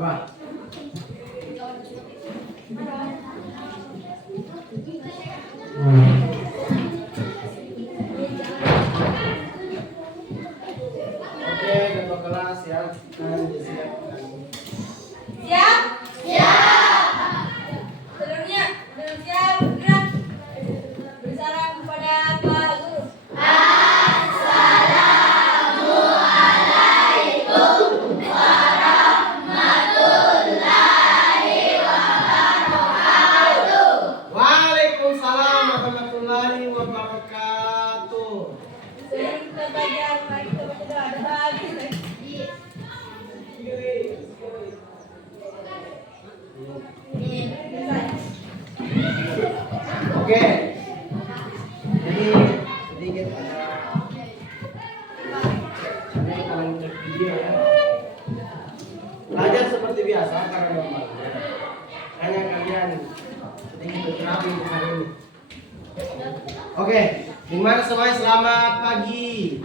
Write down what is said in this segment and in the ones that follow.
Apa? Oke, ketua kelas ya. Disiapkan. Siap? Siap. Seluruhnya, siap, gerak. Bersalam kepada Pak Guru. Waalaikumsalam warahmatullahi wabarakatuh. Sebelum kita belajar, mari kita baca doa. Doa lagi. Oke. Jadi sedikit ada kalau untuk video ya. Belajar seperti biasa karena normal. Hanya kalian sedikit berterapi untuk hari ini. Oke, gimana semuanya? Selamat pagi.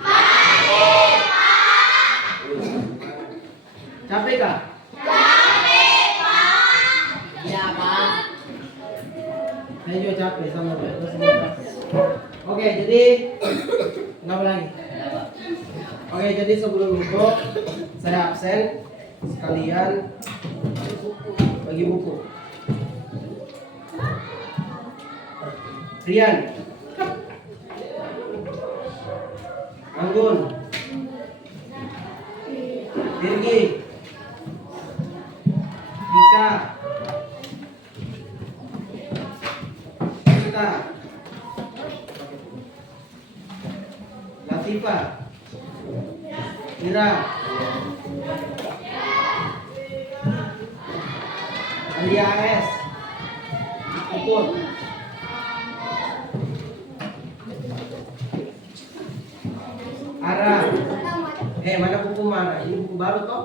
Capek kah? Iya Pak. Saya juga capek sama kita semua capek. Oke, jadi kenapa lagi? Oke, jadi sebelum itu saya absen sekalian bagi buku. Rian, Anggun, Dirgi, Dika, Kita, Latifa, Ira, Alia AS, Puput, Ara. Mana buku mana? Ini buku baru toh?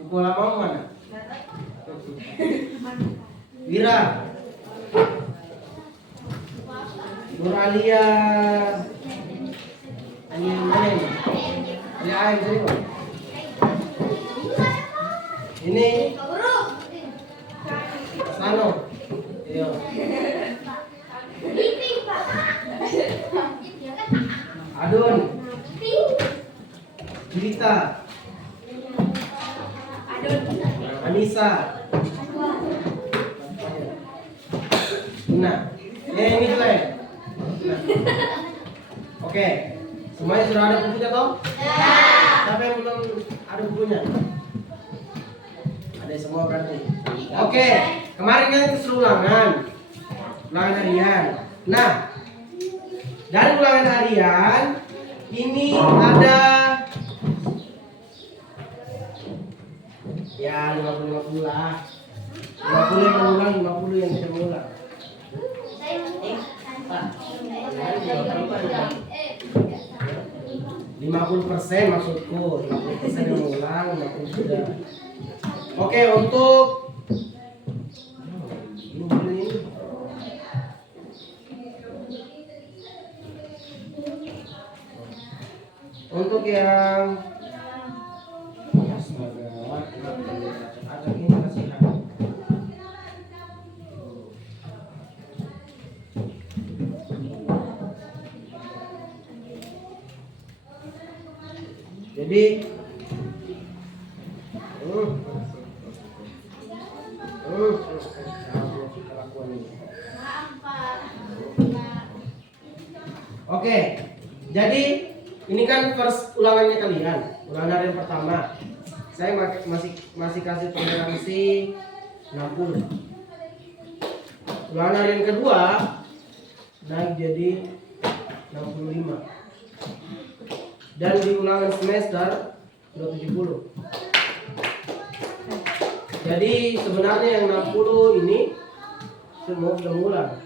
Buku lama mana? Wira, Nur Alia, Alia mana ini? Alia Ain tadi Pak. Ini Sano. Iya. Adun, Juwita, Anissa, Nah, ini juga ya. Oke, semuanya sudah ada bukunya toh? Ya. Siapa yang belum ada bukunya? Ada semua berarti. Oke, kemarin kan itu ulangan harian. Nah, dari ulangan harian ini ada ya 50-50 lah. 50 yang mengulang, 50 yang tidak mengulang. 50% maksudku, 50% yang mengulang, 50 sudah. Oke, untuk yang jadi oke, jadi ini kan first ulangannya kalian, ulangan harian pertama. Saya masih kasih toleransi 60. Ulangan harian kedua naik jadi 65. Dan di ulangan semester udah 70. Jadi sebenarnya yang 60 ini semua sudah ngulang,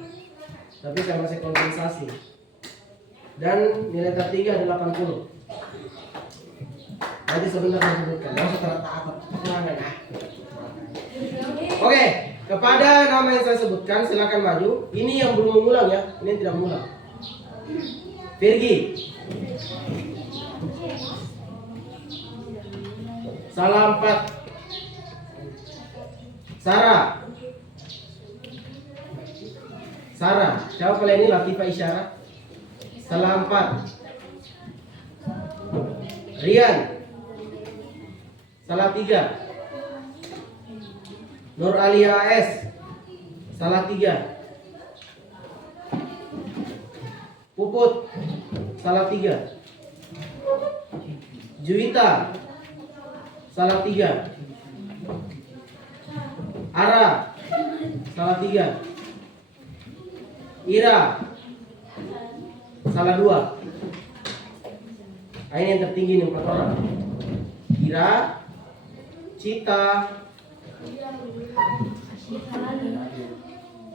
tapi saya masih kompensasi. Dan nilai tertinggi ada 80. Nanti sebentar saya sebutkan. Langsung terata-apa. Oke, kepada nama yang saya sebutkan silakan maju. Ini yang belum mengulang ya, ini yang tidak mengulang. Virgi, Salampat, Sarah. Sarah. Siapa kalian ini? Latifah Isyarah. Salah 4. Rian. Salah 3. Nur Alia AS. Salah 3. Puput. Salah 3. Juwita. Salah 3. Ara. Salah 3. Ira. Salah 2. Ini yang tertinggi nih 4 orang. Ira, Cita.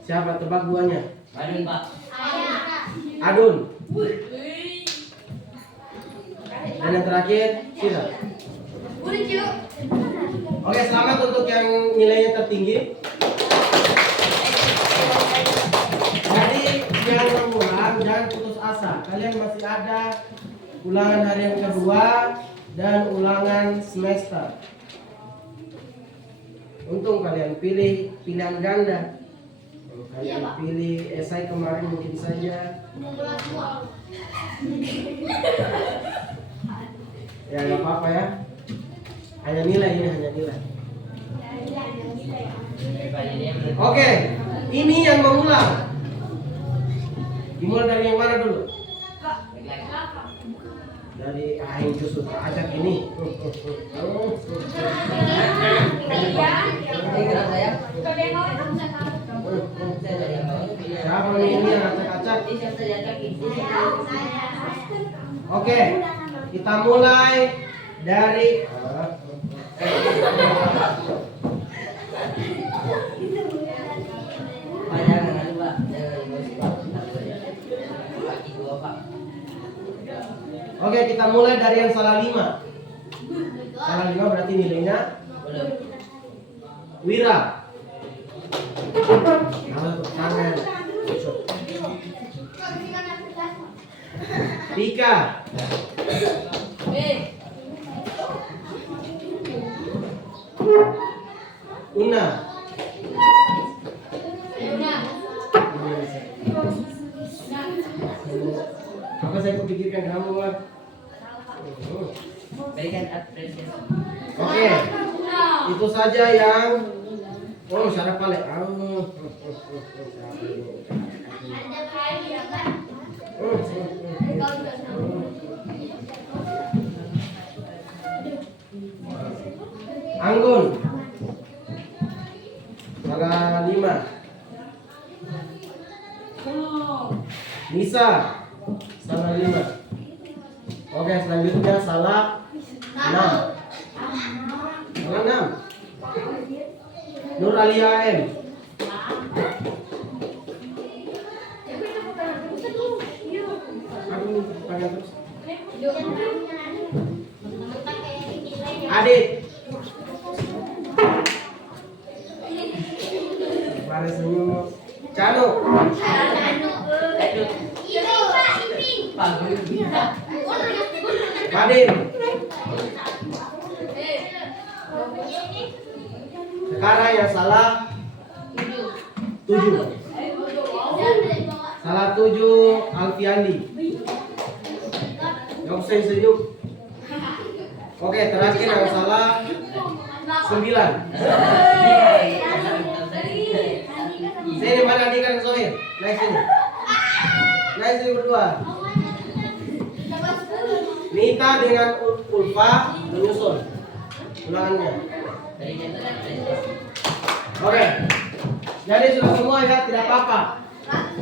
Siapa tebak duanya? Adun, Pak. Adun. Dan yang terakhir Sira. Oke, selamat untuk yang nilainya tertinggi. Jadi jangan mengulang, jangan putus asa. Kalian masih ada ulangan hari yang kedua dan ulangan semester. Untung kalian pilih pilihan ganda. Kalau kalian pilih esai kemarin mungkin saja. Ya nggak apa-apa ya. Hanya nilai ini, hanya nilai. Oke, ini yang mengulang. Dimulai dari yang mana dulu? Dari yang justru ajak ini. Siapa ini yang acak-acak? Oke, kita mulai dari Oke, kita mulai dari yang salah 5. Salah 5 berarti nilainya Wira. Kalau tepuk tangan. Tika. Una. Apa saya kepikirkan kamu, Wan? Berikan apresiasi. Oke. Itu saja yang syarat paling. Anggun. Salah 5. Nisa. Salah 5. Oke, selanjutnya salah 6. Salah 6. Nur Alia M. Aduh, panjang terus. Adit. Baris senyum. Cano. Badin. Sekarang yang salah 7. Salah 7 Alfiandi. Gak usah senyum. Oke, terakhir yang salah 9. Sini mana Dika dan Sohir? Naik sini. Naik sini berdua. Nita dengan Ulfa menyusul ulangannya. Oke. Jadi sudah semua ya, tidak apa-apa.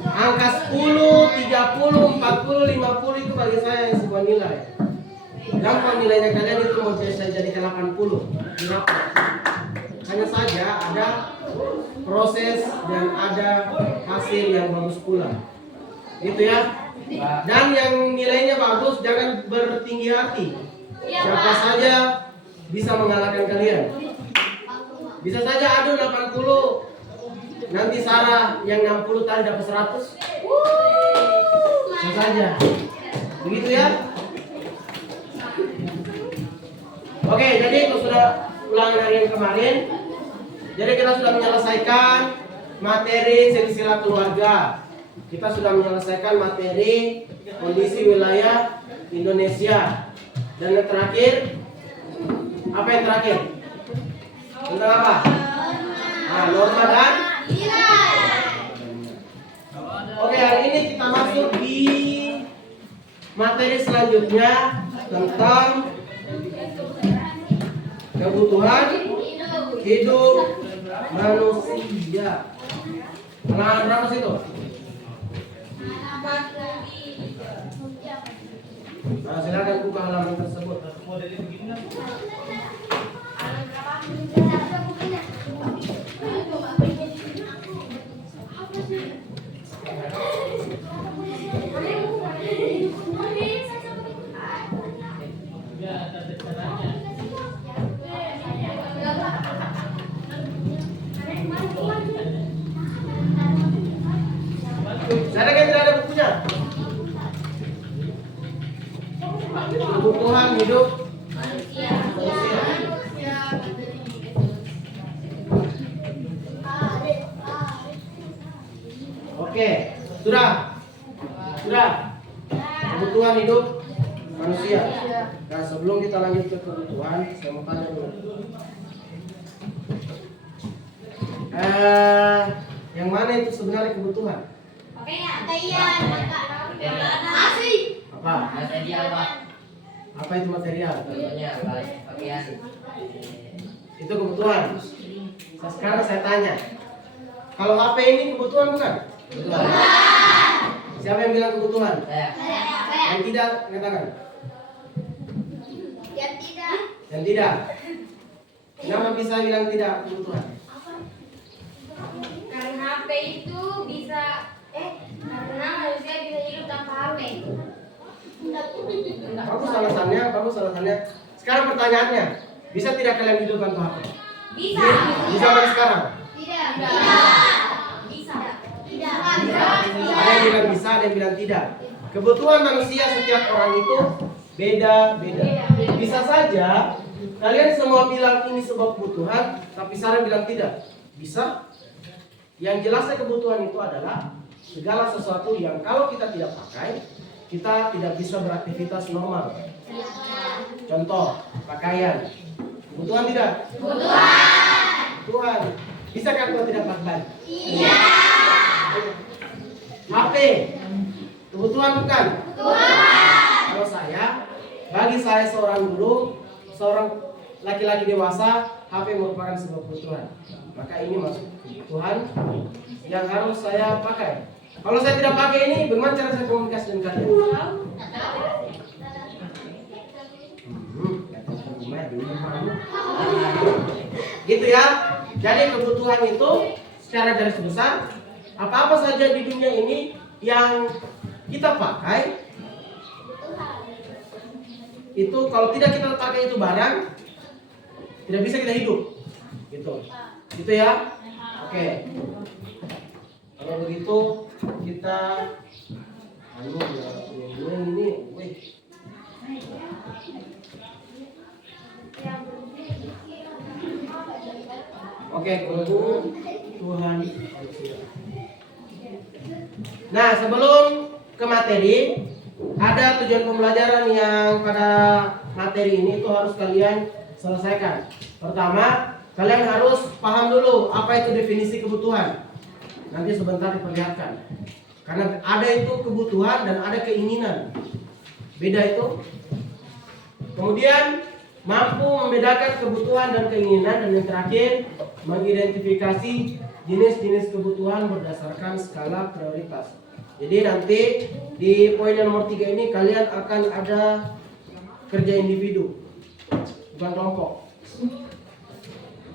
Angka 10, 30, 40, 50 itu bagi saya yang sebuah nilai. Gampang nilainya kalian itu mau saya jadikan 80. Berapa? Hanya saja ada proses dan ada hasil yang bagus pula. Gitu ya. Dan yang nilainya bagus jangan bertinggi hati. Siapa saja bisa mengalahkan kalian. Bisa saja Adun 80, nanti Sarah yang 60 tadi dapat 100. Bisa saja. Begitu ya. Oke, jadi itu sudah ulangan hari yang kemarin. Jadi kita sudah menyelesaikan materi silsilah keluarga. Kita sudah menyelesaikan materi kondisi wilayah Indonesia. Dan yang terakhir, apa yang terakhir? Tentang apa? Nah, norma dan Oke, hari ini kita masuk di materi selanjutnya tentang kebutuhan hidup manusia. Halaman berapa sih itu? Nah, silakan buka halaman tersebut. Saya kan tidak ada bukunya. Kebutuhan hidup manusia. Oke, sudah. Kebutuhan hidup manusia. Nah, sebelum kita lanjut ke kebutuhan, saya mau tanya dulu. Yang mana itu sebenarnya kebutuhan? Apa? Apa itu material? Itu kebutuhan. Sekarang saya tanya, kalau HP ini kebutuhan bukan? Kebutuhan. Siapa yang bilang kebutuhan? Yang tidak, katakan. Yang tidak. Kenapa bisa bilang tidak kebutuhan? Karena HP itu bisa karena manusia bisa hidup tanpa HP. Bagus alasannya. Sekarang pertanyaannya, bisa tidak kalian hidup tanpa HP? Bisa. Bisa pada sekarang? Tidak. Ada yang bilang bisa, ada yang bilang tidak. Kebutuhan manusia setiap orang itu beda-beda. Bisa saja kalian semua bilang ini sebuah kebutuhan, tapi Sarah bilang tidak. Bisa. Yang jelasnya kebutuhan itu adalah segala sesuatu yang kalau kita tidak pakai, kita tidak bisa beraktivitas normal. Contoh, pakaian. Kebutuhan tidak? Kebutuhan. Bisakah kau tidak pakai? Iya. HP. Kebutuhan bukan? Kalau bagi saya seorang guru, seorang laki-laki dewasa, HP merupakan sebuah kebutuhan. Maka ini masuk kebutuhan yang harus saya pakai. Kalau saya tidak pakai ini, bagaimana cara saya komunikasi dengan kalian? Gitu ya. Jadi kebutuhan itu secara garis besar, apa-apa saja di dunia ini yang kita pakai, itu kalau tidak kita pakai itu barang, tidak bisa kita hidup. Gitu ya. Oke. Kalau begitu kita ini. Oke, kebutuhan. Nah, sebelum ke materi, ada tujuan pembelajaran yang pada materi ini itu harus kalian selesaikan. Pertama, kalian harus paham dulu apa itu definisi kebutuhan. Nanti sebentar diperlihatkan. Karena ada itu kebutuhan dan ada keinginan. Beda itu. Kemudian mampu membedakan kebutuhan dan keinginan, dan yang terakhir mengidentifikasi jenis-jenis kebutuhan berdasarkan skala prioritas. Jadi nanti di poin nomor 3 ini kalian akan ada kerja individu, bukan kelompok.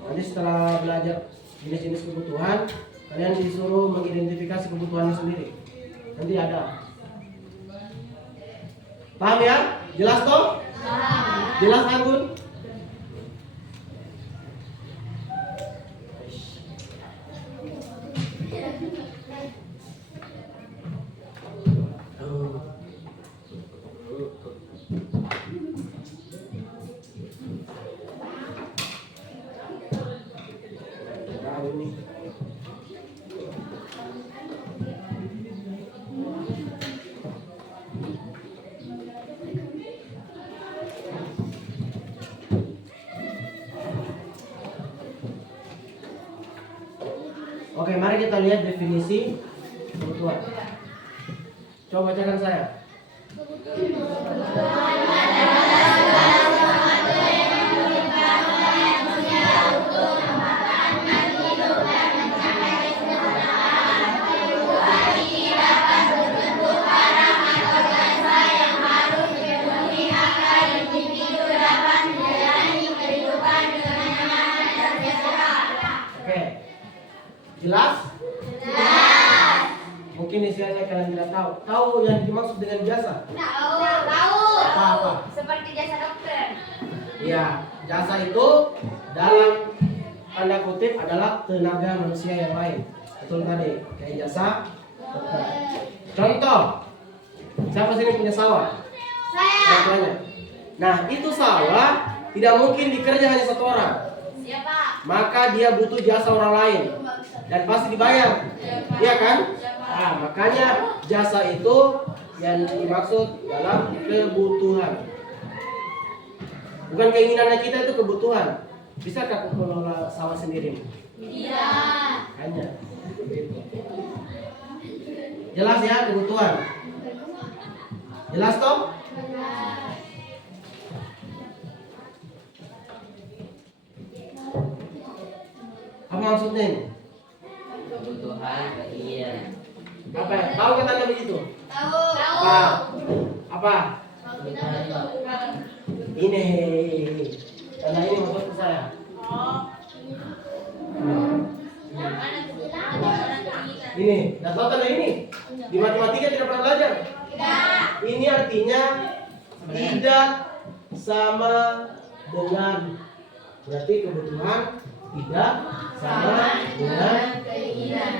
Nanti setelah belajar jenis-jenis kebutuhan, kalian disuruh mengidentifikasi kebutuhannya sendiri. Nanti ada. Paham ya? Jelas toh? Jelas kan, Bun? Oke, mari kita lihat definisi kebutuhan. Coba bacakan saya. Oke, jelas? Mungkin istilahnya kalian tidak tahu. Tahu yang dimaksud dengan jasa? Tahu. Apa? Seperti jasa dokter. Ya, jasa itu dalam tanda kutip adalah tenaga manusia yang lain. Betul tadi, kayak jasa dokter. Contoh, siapa sini punya sawah? Saya. Contohnya. Nah, itu sawah tidak mungkin dikerja hanya satu orang. Siapa? Maka dia butuh jasa orang lain dan pasti dibayar. Iya kan? Nah, makanya jasa itu yang dimaksud dalam kebutuhan. Bukan keinginannya kita, itu kebutuhan. Bisakah aku mengelola sawah sendiri? Tidak. Hanya. Jelas ya kebutuhan? Jelas toh? Apa maksudnya ini? Kebutuhan keinginan. Apa ya? Tahu katanya begitu? Tahu. Apa? Apa? Ini. Karena ini maksud saya. Ini. Nah, tahu tanda ini? Di matematika tidak pernah belajar. Ini artinya tidak sama dengan. Berarti kebutuhan tidak sama dengan Keinginan.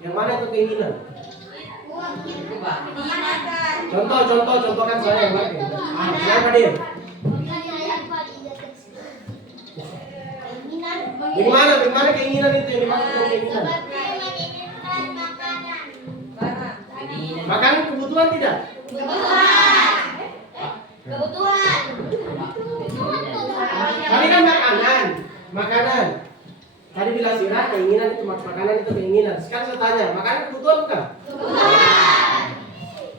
yang mana itu keinginan? Itu Pak. Contohkan saya yang mana? Saya Fadil. Bagaimana keinginan itu yang dimaksud dengan keinginan? Keinginan. Makanan kebutuhan tidak? Kebutuhan. Tadi kan makanan. Tadi bilang Sirah keinginan itu makanan itu keinginan. Sekarang saya tanya, makanan kebutuhan bukan?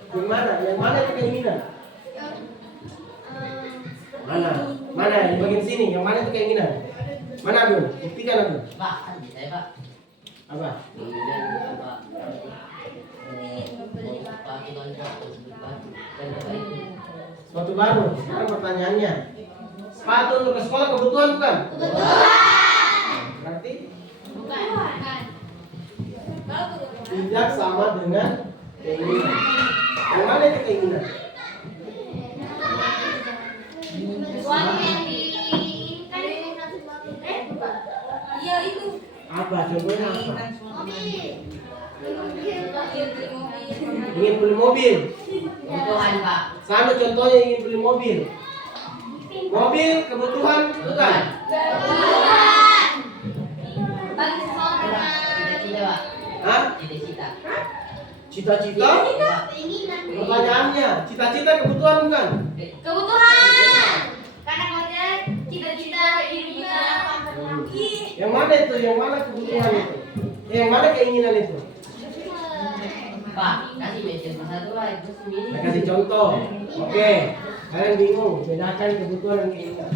Gimana? Yang mana itu keinginan? Mana? Di bagian sini, yang mana itu keinginan? Mana Abdul? Buktikan Abdul. Pak, kan saya Pak. Apa? Keinginan itu Pak. Pak itu Sepatu baru. Sekarang pertanyaannya, sepatu untuk ke sekolah kebutuhan bukan? Berarti tidak sama dengan keinginan. Yang mana itu keinginan? Sesuatu yang diinginkan. Iya itu. Apa? Contohnya apa? Mobil. Ingin beli mobil. kebutuhan Pak. Sama contohnya ingin beli mobil. Mobil kebutuhan bukan? Kebutuhan. Bagi seseorang. Cita-cita Pak. Hah? Cita-cita. Cita-cita? Keinginan. Pertanyaannya, cita-cita kebutuhan bukan? Kebutuhan. Karena kalau dia cita-cita hidup kita. Yang mana itu? Yang mana kebutuhan itu? Yang mana keinginan itu? Pak, kasih mention satu lah itu sendiri. Saya kasih contoh. Oke, kalian bingung bedakan kebutuhan dan keinginan.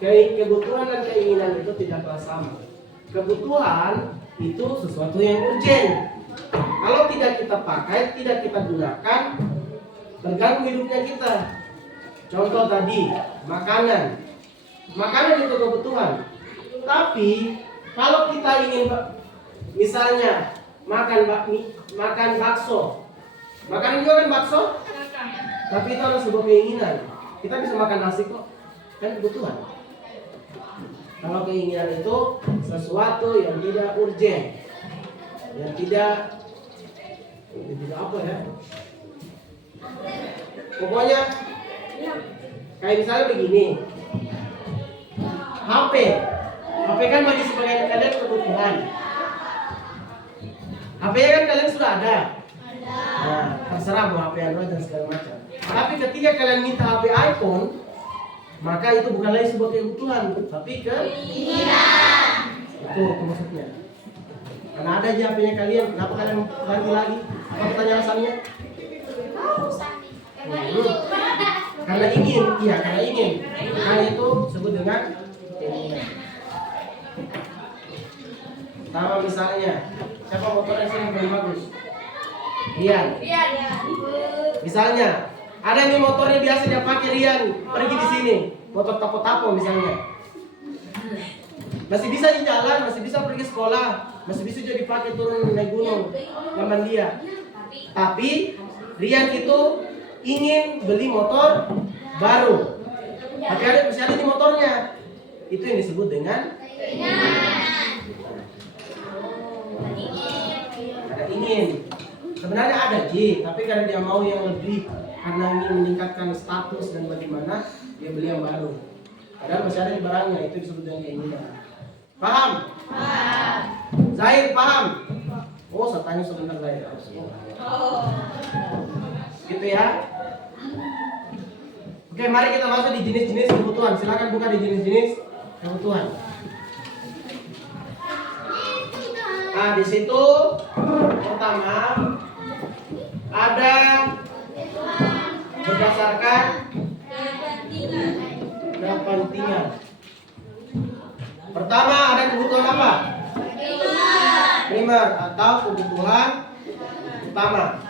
Kebutuhan dan keinginan itu tidaklah sama. Kebutuhan itu sesuatu yang urgent. Kalau tidak kita pakai, tidak kita gunakan, terganggu hidupnya kita. Contoh tadi, makanan. Makanan itu kebutuhan. Tapi kalau kita ingin misalnya makan bakso. Makanan juga kan bakso? Tapi itu adalah sebuah keinginan. Kita bisa makan nasi kok. Kan kebutuhan. Kalau keinginan itu sesuatu yang tidak urgent. Yang tidak apa ya? Pokoknya kayak misalnya begini. HP kan bagi sebagian kalian kebutuhan. HP kan kalian sudah ada. Nah, terserah mau HP Android dan segala macam. Tapi ketika kalian minta HP iPhone, maka itu bukan lagi sebuah kebutuhan, tapi keinginan. Itu maksudnya. Karena ada aja HP-nya kalian, kenapa kalian ganti lagi? Apa pertanyaan alasannya? Karena ingin, iya karena ingin. Karena itu disebut dengan keinginan. Sama misalnya, siapa motornya sih yang paling bagus? Rian. Misalnya, ada nih motornya biasa dia pakai Rian, pergi di sini, motor tapo-tapo misalnya. Masih bisa di jalan, masih bisa pergi sekolah, masih bisa jadi pakai turun naik gunung, nyaman dia. Tapi Rian itu ingin beli motor baru, tapi masih ada di motornya. Itu yang disebut dengan ada ingin. Sebenarnya ada tapi karena dia mau yang lebih, karena ingin meningkatkan status dan bagaimana, dia beli yang baru. Padahal masih ada di barangnya, itu disebut dengan keinginan. Paham? Paham. Zahir paham? Oh, saya tanya sebentar Zahir. Gitu ya. Oke, mari kita masuk di jenis-jenis kebutuhan. Silakan buka di jenis-jenis kebutuhan. Nah, di situ pertama ada berdasarkan kepentingan. Pertama ada kebutuhan apa? Primer atau kebutuhan utama.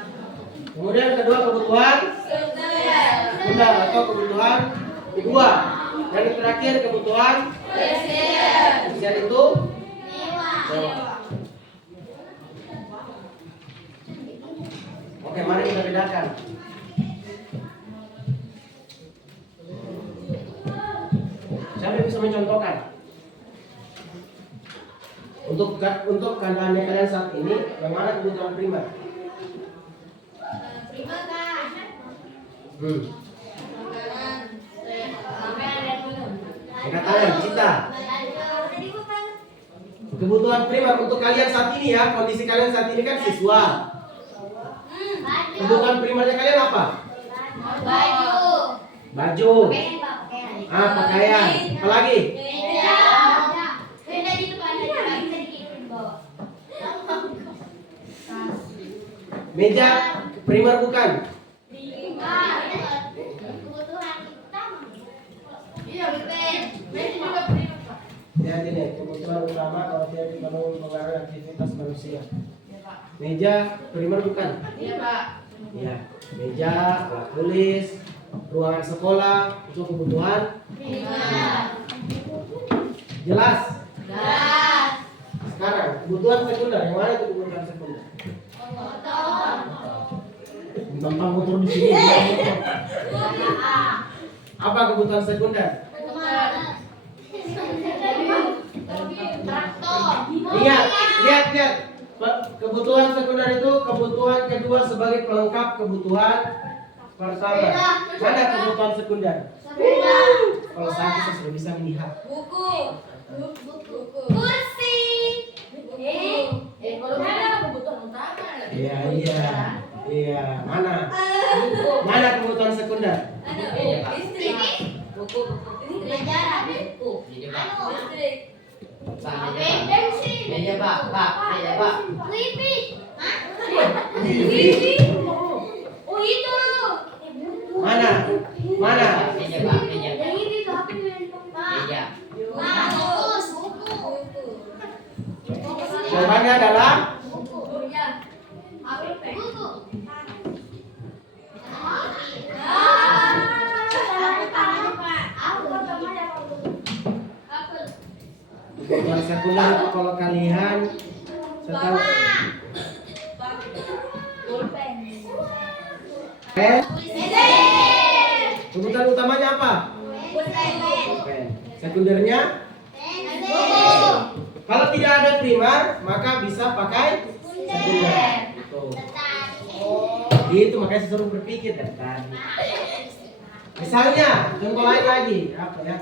Kemudian kedua kebutuhan sekunder atau kebutuhan kedua. Dan yang terakhir kebutuhan tersier itu mewah. Oke, mari kita bedakan. Siapa yang bisa mencontohkan? Untuk keadaannya kalian saat ini, yang mana kebutuhan primer? Primer kan. Katakan Cita. Kebutuhan primer untuk kalian saat ini ya, kondisi kalian saat ini kan siswa. Kebutuhan primernya kalian apa? Baju. Pakaian. Apa lagi? Meja primer bukan? Ya, ini kebutuhan utama kalau dia mempengaruhi aktivitas manusia. Meja primer bukan? Iya, Pak. Ya, meja, alat tulis, ruangan sekolah itu kebutuhan. Jelas? Sekarang kebutuhan sekunder, yang mana itu kebutuhan sekunder? Tentang motor di sini. Apa kebutuhan sekunder? Lihat. Kebutuhan sekunder itu kebutuhan kedua sebagai pelengkap kebutuhan pertama. Mana kebutuhan sekunder? Kalau saya sudah bisa melihat. Buku. Kursi. Kalau mana kebutuhan utama? Iya. Mana kebutuhan sekunder? Listrik. Buku. Pelajaran. Iya, Pak. Listrik. Bensin. Iya, Pak. Wifi. Oh itu. Mana? Iya, Pak. Yang ini tuh HP handphone, Pak. Iya. Buku. Jawabannya adalah Buku. kebutuhan sekunder itu kalau kalian setahu. Kebutuhan utamanya apa? Pulpen. Sekundernya? Kalau tidak ada primer, maka bisa pakai sekunder. Itu makanya saya suruh berpikir dari tadi. Misalnya, contoh lain lagi, apa ya?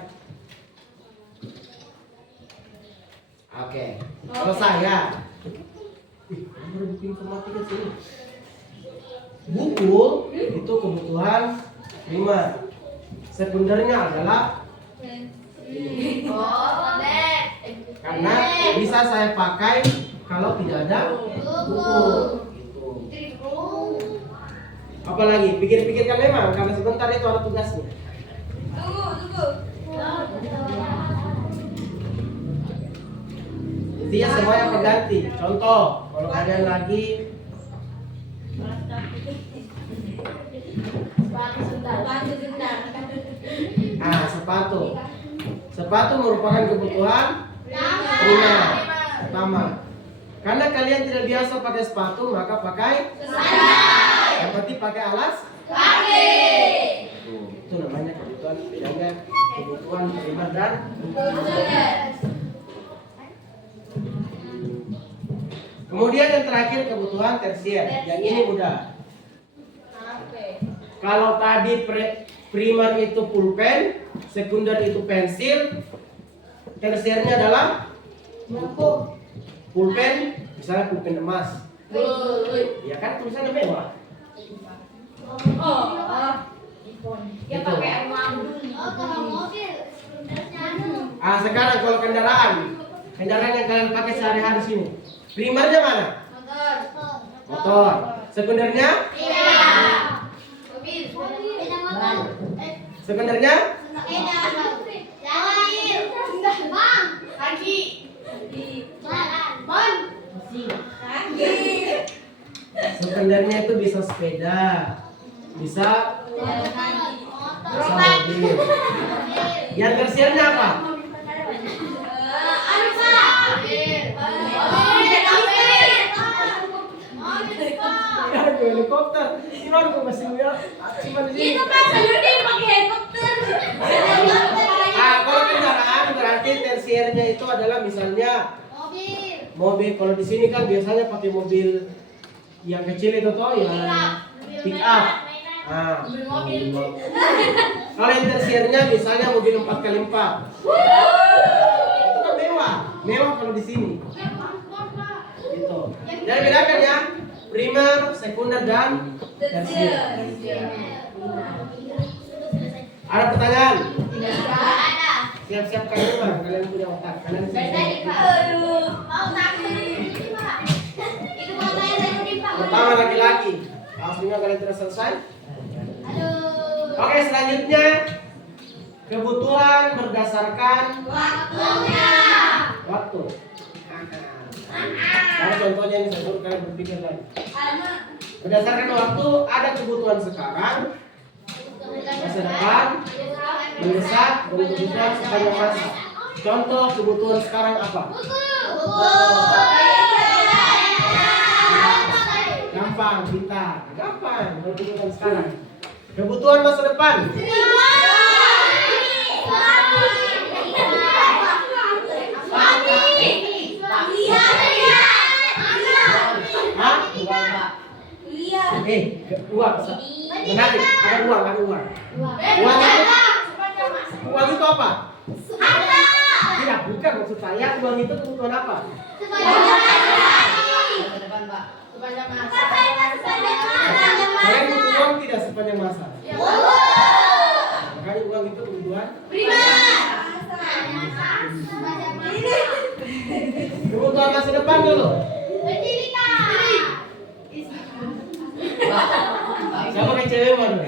Oke, kalau saya, baru buku informatika sini. Buku itu kebutuhan primer. Sekundernya adalah karena bisa saya pakai kalau tidak ada buku. Gitu. Apalagi pikir-pikirkan memang karena sebentar itu ada tugasnya. Intinya semuanya berganti. Contoh, kalau kalian lagi sepatu. Sepatu merupakan kebutuhan primer pertama. Karena kalian tidak biasa pakai sepatu, maka pakai yang penting pakai alas kaki. Itu namanya kebutuhan bedanya kebutuhan primer dan kemudian yang terakhir kebutuhan tersier. Yang ini mudah. Kalau tadi primer itu pulpen, sekunder itu pensil, tersiernya adalah buku. Pulpen, misalnya pulpen emas. Ya kan tulisannya mewah. Ya Gitu. pakai uang. Sekarang kalau kendaraan yang kalian pakai sehari-hari sini, primernya mana? Motor. Sekundernya? Sekundernya? Sekundernya itu bisa sepeda, bisa mobil. Yang tersiernya apa? Helikopter. Gimana kok masih lihat? Cuma di sini. Kalau kendaraan berarti tersiernya itu adalah misalnya mobil. Kalau di sini kan biasanya pakai mobil yang kecil itu toh, yang pick up. Kalau yang tersiernya misalnya mobil 4x4. Itu kan mewah kalau di sini. Gitu. Jadi bedakan ya, primer, sekunder dan tersier. Ada pertanyaan? Siap-siap kalian, kalian punya otak. Kalian pertama laki-laki. Aslinya kalian tidak selesai? Oke, selanjutnya kebutuhan berdasarkan waktu. Nah, contohnya ini saya suruh kalian berpikir lagi. Berdasarkan waktu ada kebutuhan sekarang, masa depan, mendesak, dan kebutuhan sepanjang masa. Contoh kebutuhan sekarang apa? Gampang, pintar. Gampang, kebutuhan sekarang. Kebutuhan masa depan. Uang. Menarik, ada uang. Uang itu apa? Tidak, bukan maksud saya. Uang itu kebutuhan apa? Kalian butuh uang tidak sepanjang masa? Makanya uang itu kebutuhan kebutuhan masa depan dulu. Siapa kayak cewek mana?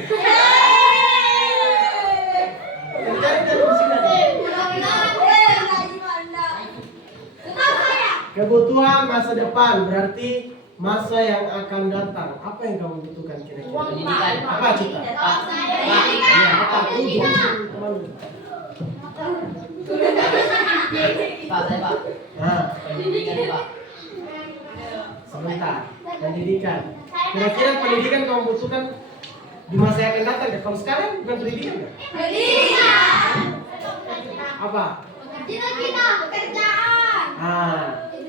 Kebutuhan masa depan berarti masa yang akan datang. Apa yang kamu butuhkan kira-kira? Apa cita? Apa? Pak. Pendidikan, Pak. Sebentar. Pendidikan. Kira-kira pendidikan kamu butuhkan di masa yang akan datang. Kalau sekarang bukan pendidikan ya? Apa?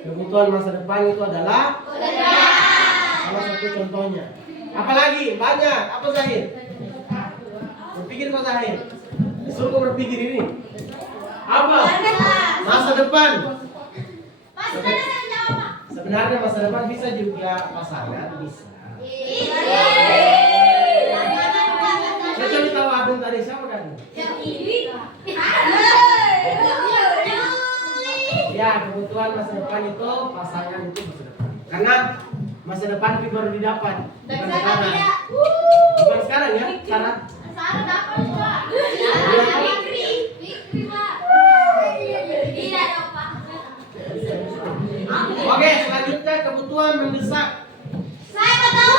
Kebutuhan masa depan itu adalah salah satu contohnya. Apalagi banyak. Apa Zahir? Berpikir Pak Zahir. Disuruh berpikir ini. Apa? Masa depan. Sebenarnya masa depan bisa juga pasangan, bisa. Saya cari tahu Adun tadi siapa kan? Ya, kebutuhan kebutuhan masa depan itu pasangan itu masa depan. Karena masa depan itu baru didapat. Bukan sekarang. Bukan sekarang ya, sekarang. Sarah dapat Pak. Fikri Pak. Tidak dong Pak. Oke, selanjutnya kebutuhan mendesak. Saya mau tahu.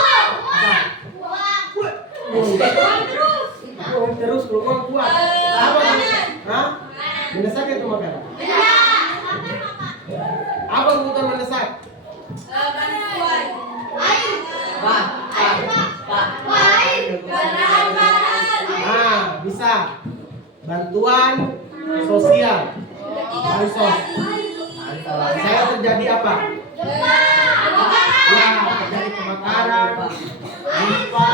Uang terus kalau uang kuat. Apa? Hah? Mendesak itu makanan. Apa kebutuhan mendesak? Pak. Nah, bisa. Bantuan sosial. Bansos. Saya terjadi apa? Ya, terjadi kebakaran. Gempa.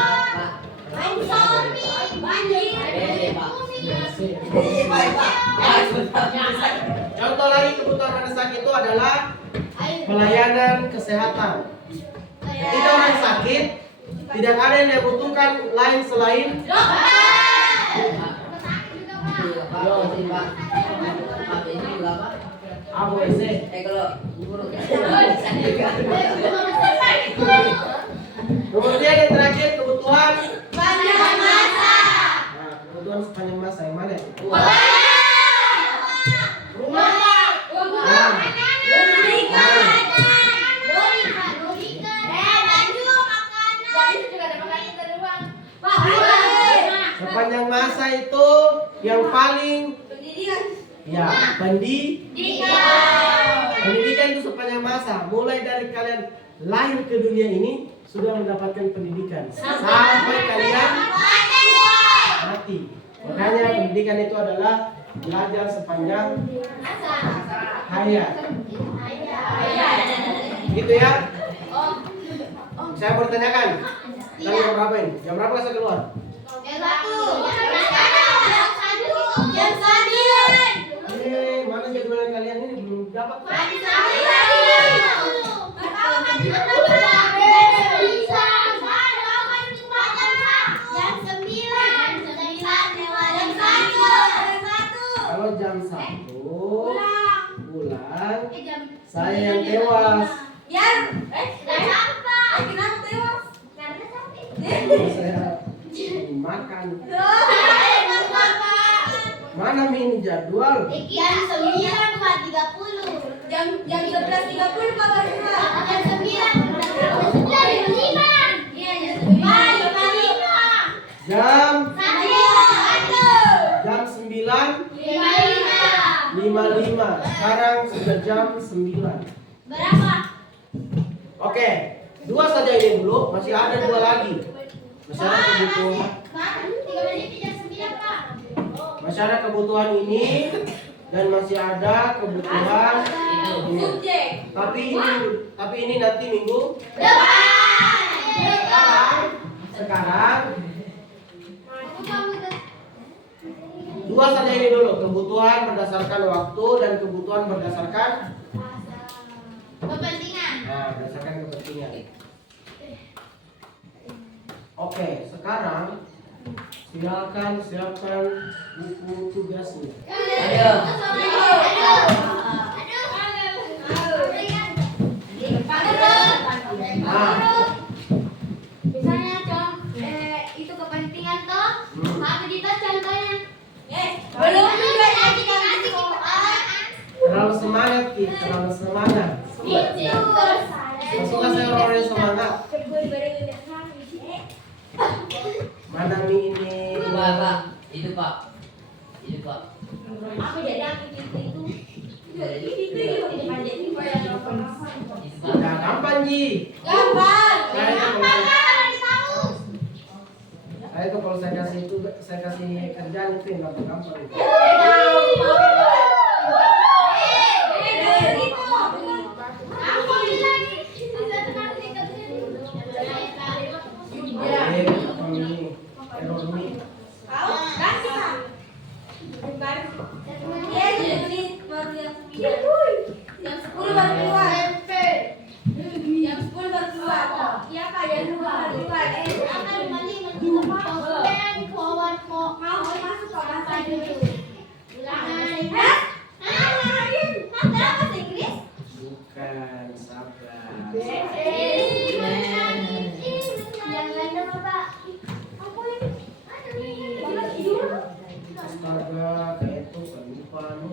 Contoh lagi kebutuhan mendesak itu adalah pelayanan kesehatan. Ketika orang sakit, tidak ada yang dia butuhkan lain selain ABCD. Kemudian yang terakhir kebutuhan kebutuhan sepanjang masa yang mana? Rumah. Sepanjang masa itu yang paling pendidikan itu sepanjang masa, mulai dari kalian lahir ke dunia ini sudah mendapatkan pendidikan sampai kalian mati. Makanya pendidikan itu adalah belajar sepanjang hayat. Gitu ya. Saya bertanyakan, jam berapa ini? Jam berapa saya keluar? Mana jadwal kalian ini belum dapat? Kalau jam 1 pulang, saya yang tewas. Saya makan. Mana min jadwal? Jam 9.30. Jam 11.30 Pak Baruna. Jam 9. Iya, jam 9. Jam 9.55. Sekarang sudah jam 9. Berapa? Oke, 2 saja ini dulu, masih ada 2 lagi. Masih ada kebutuhan. 3 menit jam 9 Pak. Masih ada kebutuhan ini dan masih ada kebutuhan ini. Tapi ini nanti minggu sekarang 2 saja ini dulu, kebutuhan berdasarkan waktu dan kebutuhan berdasarkan kepentingan. Nah, berdasarkan kepentingan. Oke, sekarang silakan siapkan buku tugasnya. Ayo. Misalnya itu kepentingan toh, satu itu contohnya. Belum juga dikasih Terlalu semangat, Ki. Terlalu semangat. Suka saya orang yang semangat. Mana mie ini? Pak. Itu Pak. Aku jadi aku itu. Nah, gampang Ji. Saya itu kalau saya kasih kerjaan itu yang gampang. kayak itu kan lupa nu.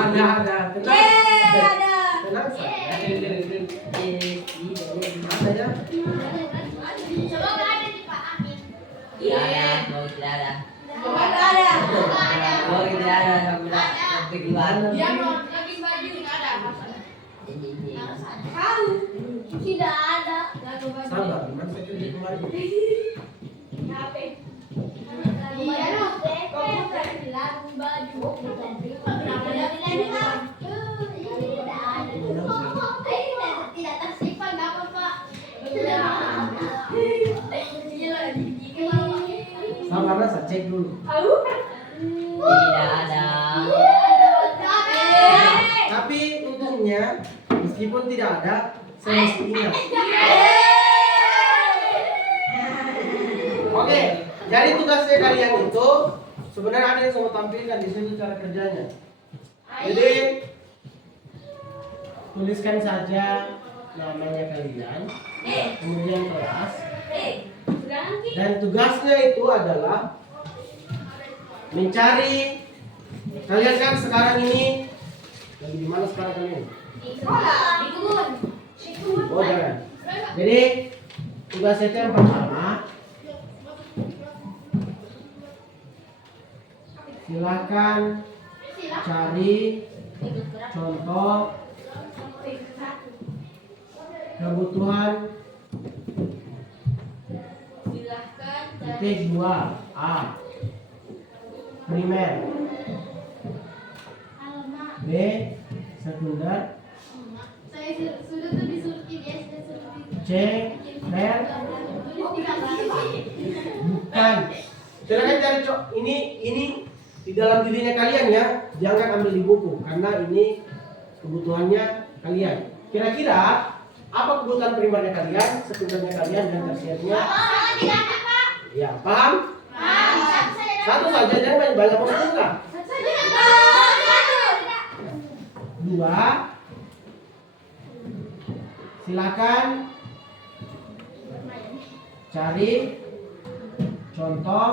Ada tenang saja. Ada ya. Tidak ada, mau tidak ada. Mau tidak ada, kamu tidak bagaimana? Tidak ada. Sabar, gimana saya kerja kemarin? Tidak tersimpan, nggak apa-apa. Sabar, saya cek dulu. Tidak ada. Tapi untungnya meskipun tidak ada, saya masih ingat. Oke, jadi tugasnya kalian itu sebenarnya ada yang saya tampilkan di situ cara kerjanya. Jadi tuliskan saja namanya kalian, kemudian kelas, dan tugasnya itu adalah mencari. Kalian kan sekarang ini lagi di mana sekarang kalian? Di kebun. Oh jangan. Jadi tugasnya itu yang pertama, silakan cari contoh kebutuhan titik 2A primer, B sekunder, Saya sudah tuh disuruh SD C ter, bukan. Silakan cari ini di dalam dirinya kalian ya, jangan ambil di buku karena ini kebutuhannya kalian. Kira-kira apa kebutuhan primernya kalian, sekundernya kalian, dan tersiernya? tidak ada, Pak. Ya, paham? Satu saja, jangan banyak menentukan. Dua, silakan cari contoh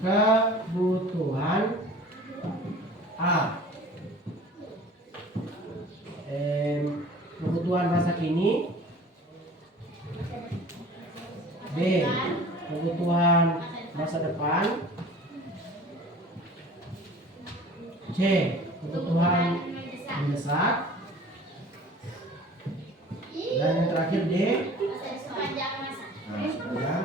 kebutuhan A. Kebutuhan masa kini. B. Kebutuhan masa depan. C. Kebutuhan mendesak. Dan yang terakhir D. Sepanjang masa. Nah, sekarang.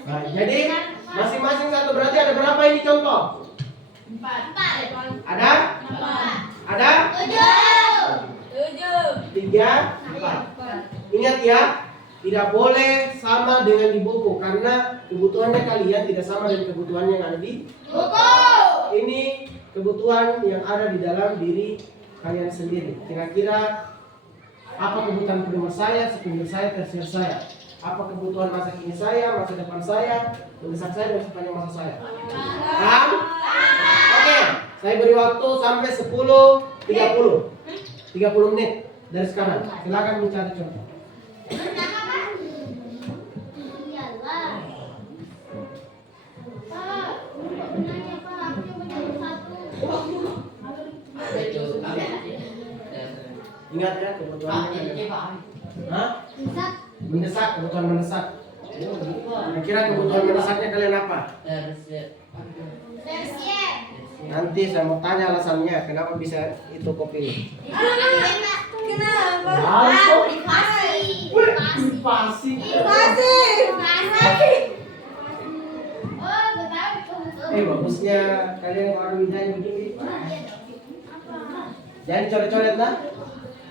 Nah, jadi masing-masing satu, berarti ada berapa ini contoh? 4. Ada? Ada? 3, 4. Ingat ya, tidak boleh sama dengan di buku karena kebutuhannya kalian tidak sama dengan kebutuhan yang ada di Buku. ini. Kebutuhan yang ada di dalam diri kalian sendiri. Kira-kira apa kebutuhan primer saya, sekunder saya, tersier saya? Apa kebutuhan masa kini saya, masa depan saya, mendesak saya, dan sepanjang masa saya? Paham? Oke, saya beri waktu sampai 30 menit dari sekarang. Silakan mencari contoh. Ingat ya kebutuhannya. Hah? Mendesak, kebutuhan mendesak. Kira-kira kebutuhan mendesaknya kalian apa? Nanti saya mau tanya alasannya kenapa bisa itu kopi. Kenapa? Privasi. Bagusnya kalian orang bidanya begini. Jangan coret-coret lah.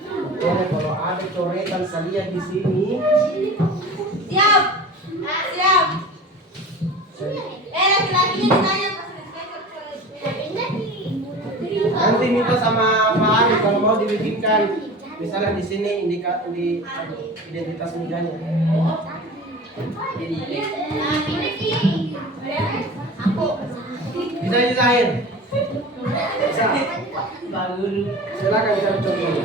Pokoknya kalau ada coretan saya di sini. Siap. Laki-lakinya ditanya Nanti minta sama Pak Arif kalau mau dibikinkan. Misalnya di sini identitas mejanya. Bisa desain. Bisa. Bagus. Silakan cari contohnya.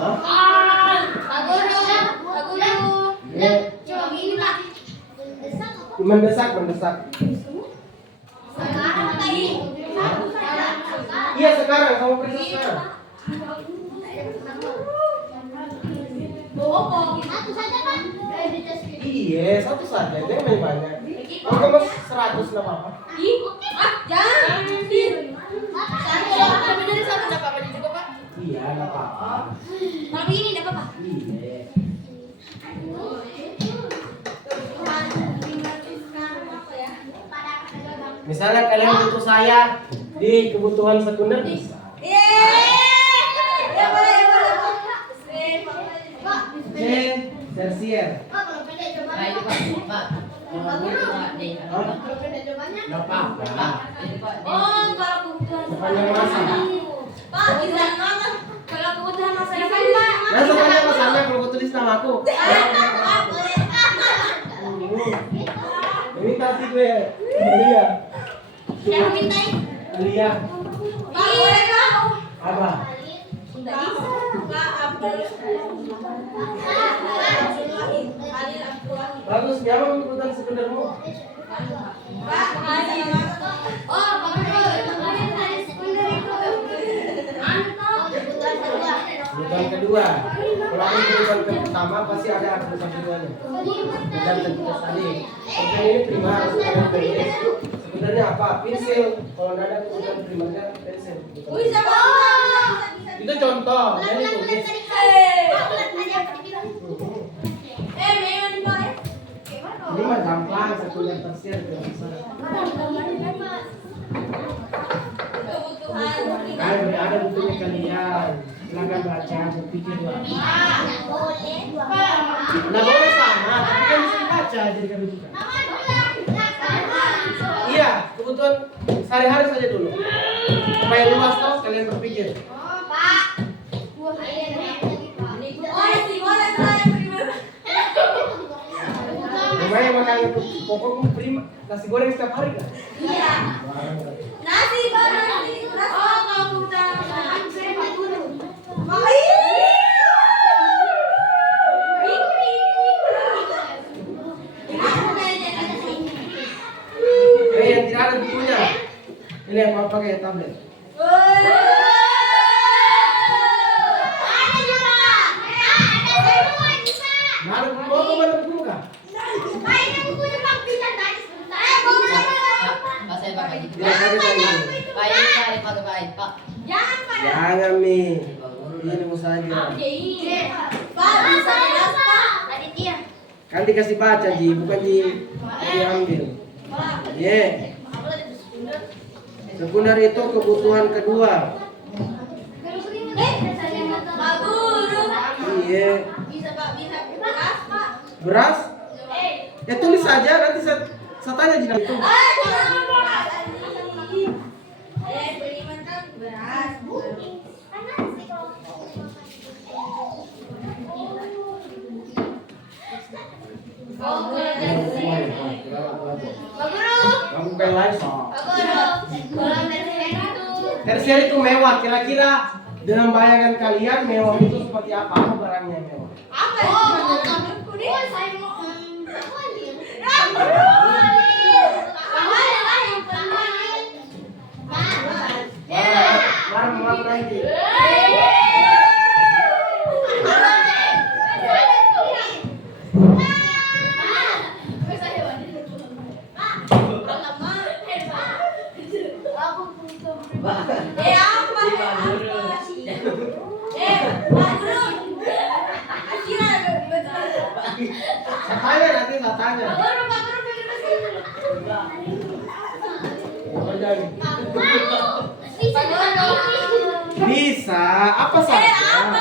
Hah? Pak Guru. Iya. Coba gini Pak. Mendesak. Iya sekarang, kamu periksa sekarang. Satu saja Pak. Iya, satu saja, jangan banyak. Kalau kamu 100 nggak apa-apa. Jangan. Satu bener satu enggak apa-apa juga Pak. Iya, nggak apa-apa. Tapi ini enggak apa-apa. Iya. Misalnya kalian butuh saya di kebutuhan sekunder bisa. C, tersier. Nah, itu Pak. Pak. Nomor dua itu Pak. D. Nggak apa-apa. Pak, ini Pak. D. Oh, kalau kebutuhan Sepanjang masa. Pak, bisa banget. Kalau kebutuhan masa depan, Pak. Nah, sepanjang masanya kalau aku tulis nama aku. Ini tadi gue Alia. Saya mintain. Alia. Pak, boleh Pak. Apa? Enggak bisa. Pak, Abdul. Bagus, nyaman kebutuhan sekundermu. Pak, oh, Pak Abdul. Kemarin dari sekunder itu. Kebutuhan kedua. Kalau aku kebutuhan pertama pasti ada kebutuhan keduanya. Dan kebutuhan tadi. Kebutuhan ini prima harus ada PNS. Sebenarnya apa? Pensil. Kalau nggak ada kebutuhan primernya pensil. Bisa, Pak. Itu contoh. Jadi tulis. Memang Pak. Ini mah gampang sekunder tersier tidak bisa. Kan ada bukunya kalian. Silakan baca, berpikir lagi. Nah boleh sama, tapi kan bisa baca jadi kami juga. Iya, kebutuhan sehari-hari saja dulu. Supaya luas terus kalian berpikir. Lumayan makan pokoknya prima. Nasi goreng setiap hari kan? Iya. Nasi baru nasi. Oh, kamu udah Yang tidak ada bukunya. Ini yang mau pakai tablet. Mana buku? Mau mana buku kah? Pak, saya pakai gitu. Tidak ada saya. Pak, ini Pak, pakai Pak. Jangan Mi. Ini mau saja. Pak, bisa jelas Pak. Aditya. Kan dikasih baca Ji, bukan diambil. Iya. Sekunder itu kebutuhan kedua. Pak Guru. Iya. Bisa Pak, bisa beras Pak. Beras? Ya tulis saja nanti saya tanya Ji itu. Beriman kan beras. Oh, Pak Guru. Kamu kayak lain so. Pak Guru. Kalau tersier itu. Tersier itu mewah. Kira-kira dalam bayangan kalian mewah itu seperti apa? Apa barangnya yang mewah? Apa? Oh, saya mau Barang lagi. Saya nanti saya tanya. Oh, jadi. Bisa, apa saja? Hah?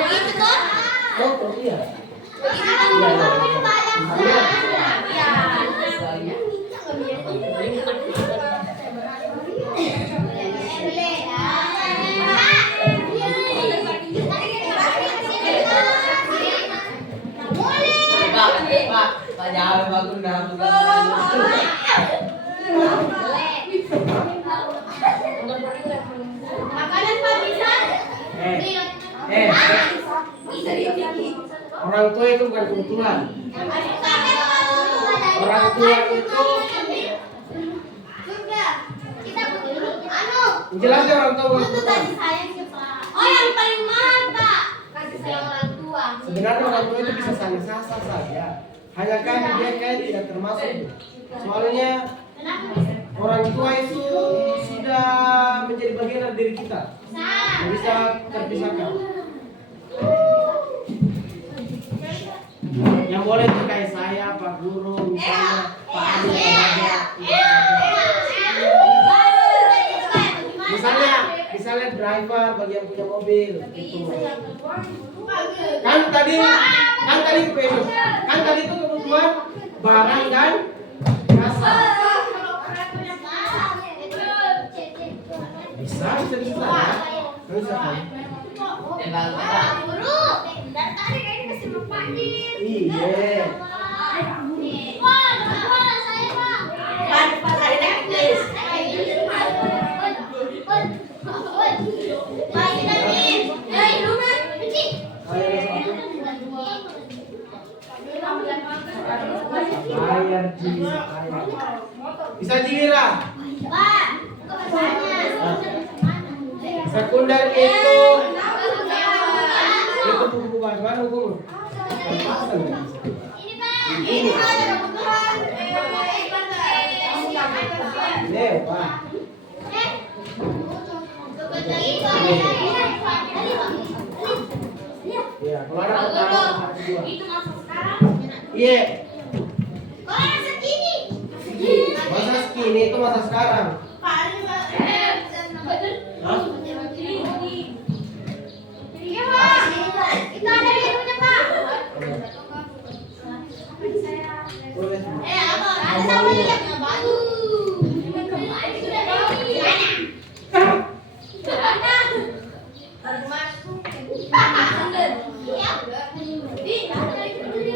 Begitu toh? Oh, iya. bagus dah. Makanan Pak bisa. Orang tua itu bukan kebetulan. Orang tua itu Kita butuh jelasnya orang tua bukan itu kebetulan. kasih sayang siapa? Oh yang paling mahal Pak. Kasih sayang orang tua. Sebenarnya orang tua itu bisa sah-sah saja. Hanya kan dia kayak tidak termasuk. Soalnya Kenapa bisa? orang tua itu sudah menjadi bagian dari diri kita. Tidak bisa terpisahkan. Yang boleh itu kayak saya, Pak Guru, misalnya Pak Adi, misalnya driver bagi yang punya mobil gitu. Kan tadi itu kebutuhan barang dan jasa. Bisa ya. Bisa kan? Guru, dari tadi kayaknya kasih mempanin. Iya. Saya Pak. Hari Netflix. Bayar bisa jira. Pak, Sekunder itu buku bagaimana hukum? Ini Pak. Ini Pak. Iya, kalau ada pertama kedua. Itu masa sekarang. Iya, Kalau masa kini. masa kini itu masa sekarang. Pak, Hah? iya Pak. Kita ada di rumahnya Pak. Boleh. Apa? Ada sama lihat baju.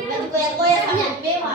Sudah goyang-goyang sama bewa.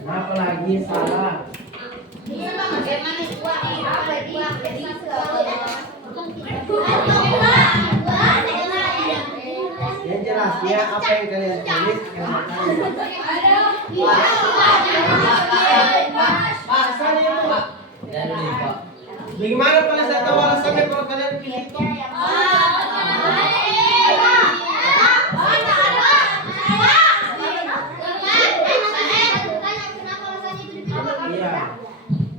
Kenapa lagi salah? Yang jelas ya apa yang kalian tulis yang alasannya itu. Bagaimana kalau saya tahu alasannya kalau kalian pilih itu? Iya.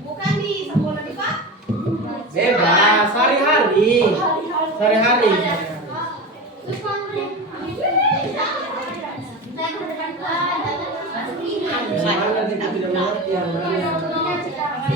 Bukan di sekolah di Pak. Bebas, sehari-hari. Sehari-hari. Mana kita tidak mengerti yang mana.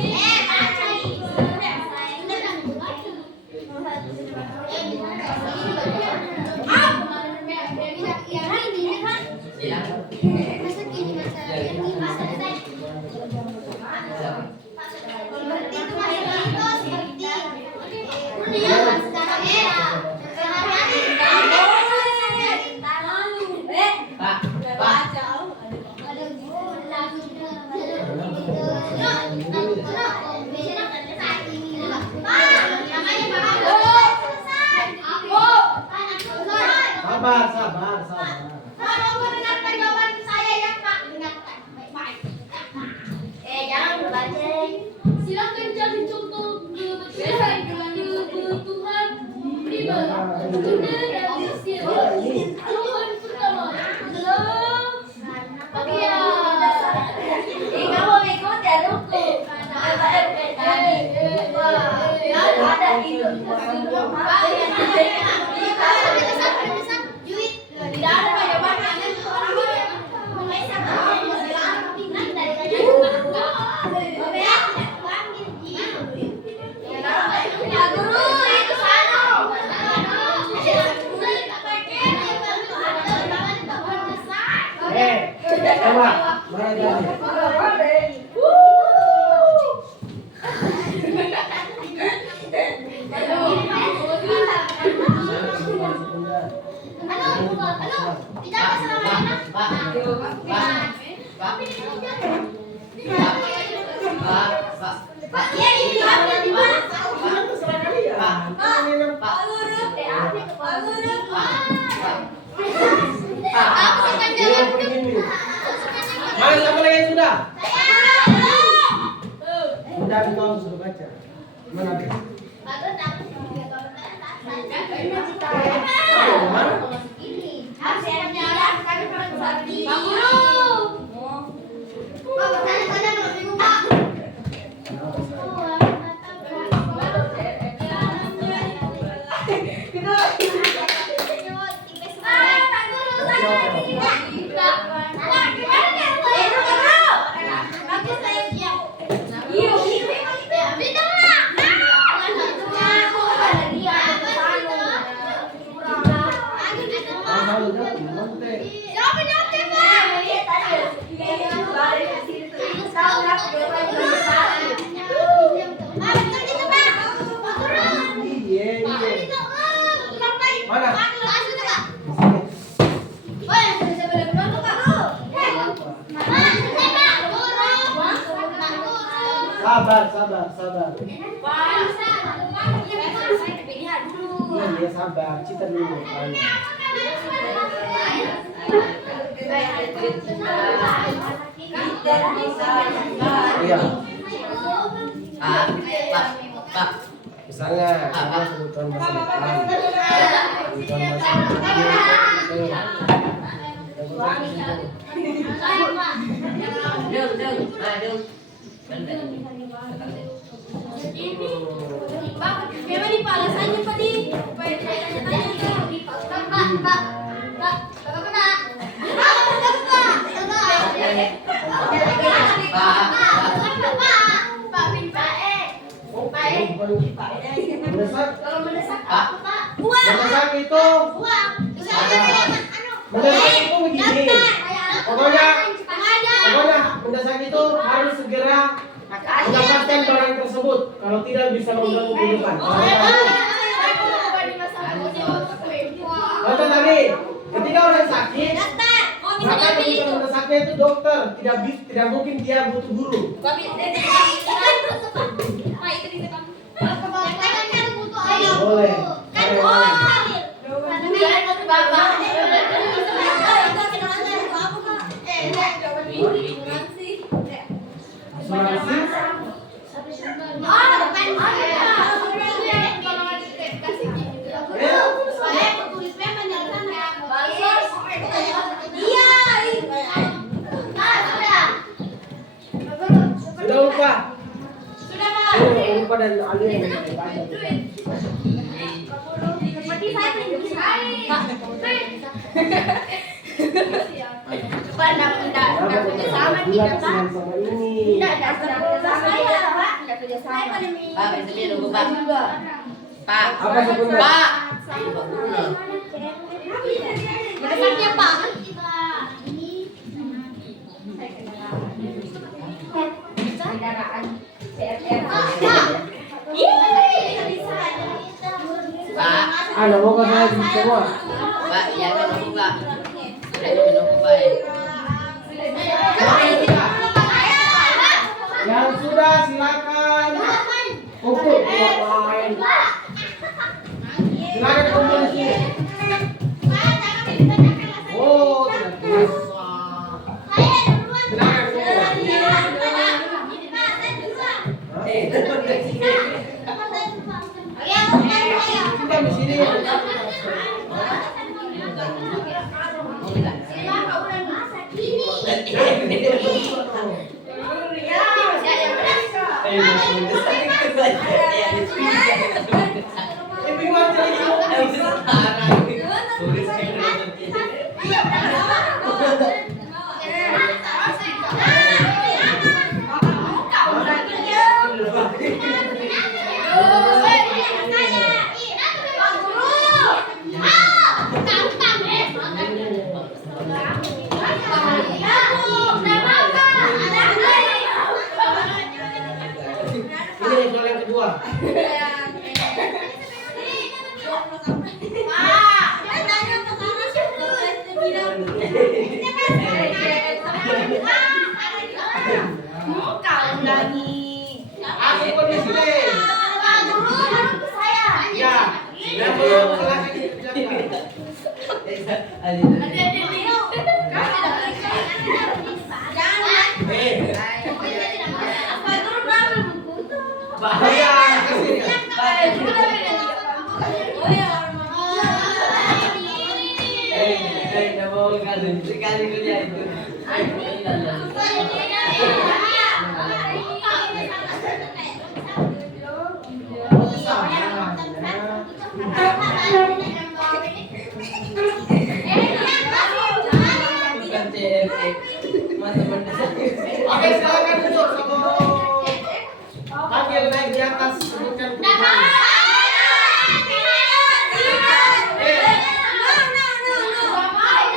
Namanya Pak Coba, mana jalannya? Mana siapa lagi yang sudah? Sudah ditolong sudah baca. Mana Beb? Sabar. Iya, sabar. Cita dulu. Iya. Pak. Misalnya, ada kebutuhan masa depan. Kebutuhan masa Memang di palasannya Pak di. mendesak. Kalau mendesak apa Pak? Mendesak itu. Mendesak itu begini. Pokoknya mendesak itu harus segera mendapatkan barang tersebut. Kalau tidak bisa mengganggu kehidupan. Contoh tadi, ketika orang sakit, maka kebutuhan mendesaknya itu dokter. Tidak mungkin dia butuh guru. Boleh. Sudah lupa. Lupa dan alih yang baca. Seperti saya minggu sekali. Pandang tidak sama tidak Pak. Tidak sama saya Pak. Tidak kerja sama. Pak, ini nunggu Pak. Pak, Apa sebenarnya? Pak. Mendesaknya Pak. Pak. Ada mau ke saya semua. Pak, ya kan nunggu Pak. Sudah menunggu Pak. Yang sudah silakan kumpul buat main. Silakan kumpul di sini. Oh, tidak bisa. Silakan kita di sini. Kau lagi. Aku pun di sini. Guru saya. Ya. Yang belum silakan dikerjakan. Bahaya kasih. Sekali kerja itu. Bukan CFF. Masa mendesak. Oke, silakan duduk sama panggil naik di atas sebutkan kebutuhan.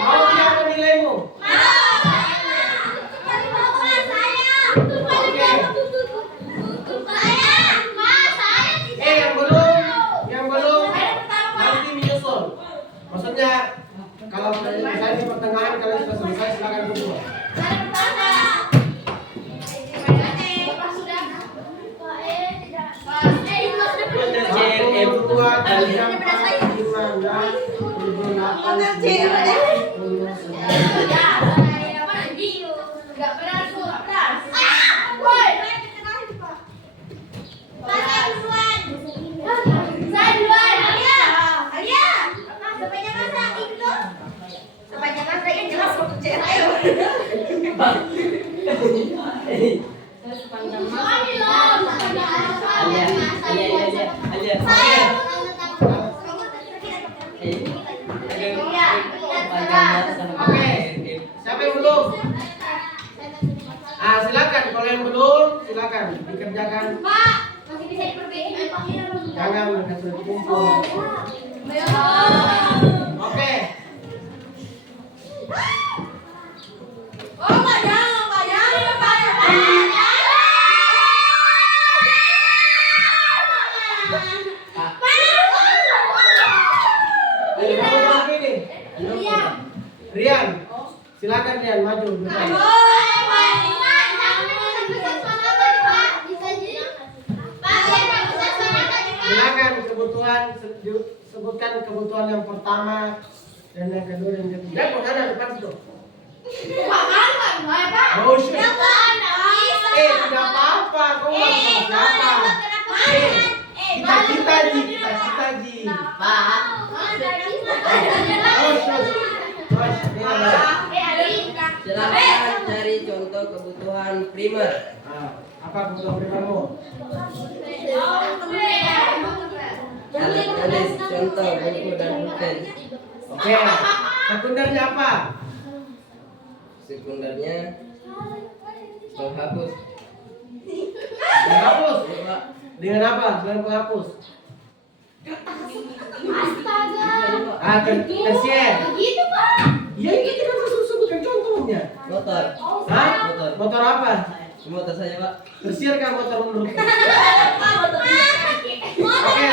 Mau dia menilaimu? Yang belum nanti menyusul. Maksudnya kalau misalnya di pertengahan kalian sudah selesai silakan duduk. CFF. Dua, tiga, empat, lima, enam, tujuh, delapan, sembilan, 10, 11. Oke, siapa yang belum? Silakan. Kalau yang belum, silakan dikerjakan. Jangan berkumpul. Oke. Rian, silakan Rian maju depan. Silakan sebutkan kebutuhan yang pertama dan yang kedua dan yang ketiga. Kok ada depan situ? Oh, shit. Tidak apa-apa. Kau mau sama siapa? Cita-cita Ji. Pak. Oh, shit. Silakan cari contoh kebutuhan primer. Apa kebutuhan primermu? Alat tulis, contoh, buku dan pulpen. Oke. Sekundernya apa? Sekundernya penghapus. Penghapus. Dengan apa? Dengan penghapus. Tersier. Ya ini kita harus sebutkan contohnya. Motor. Hah? Motor. Motor apa? Motor saya, Pak. Tersier kan motor menurut. Oke,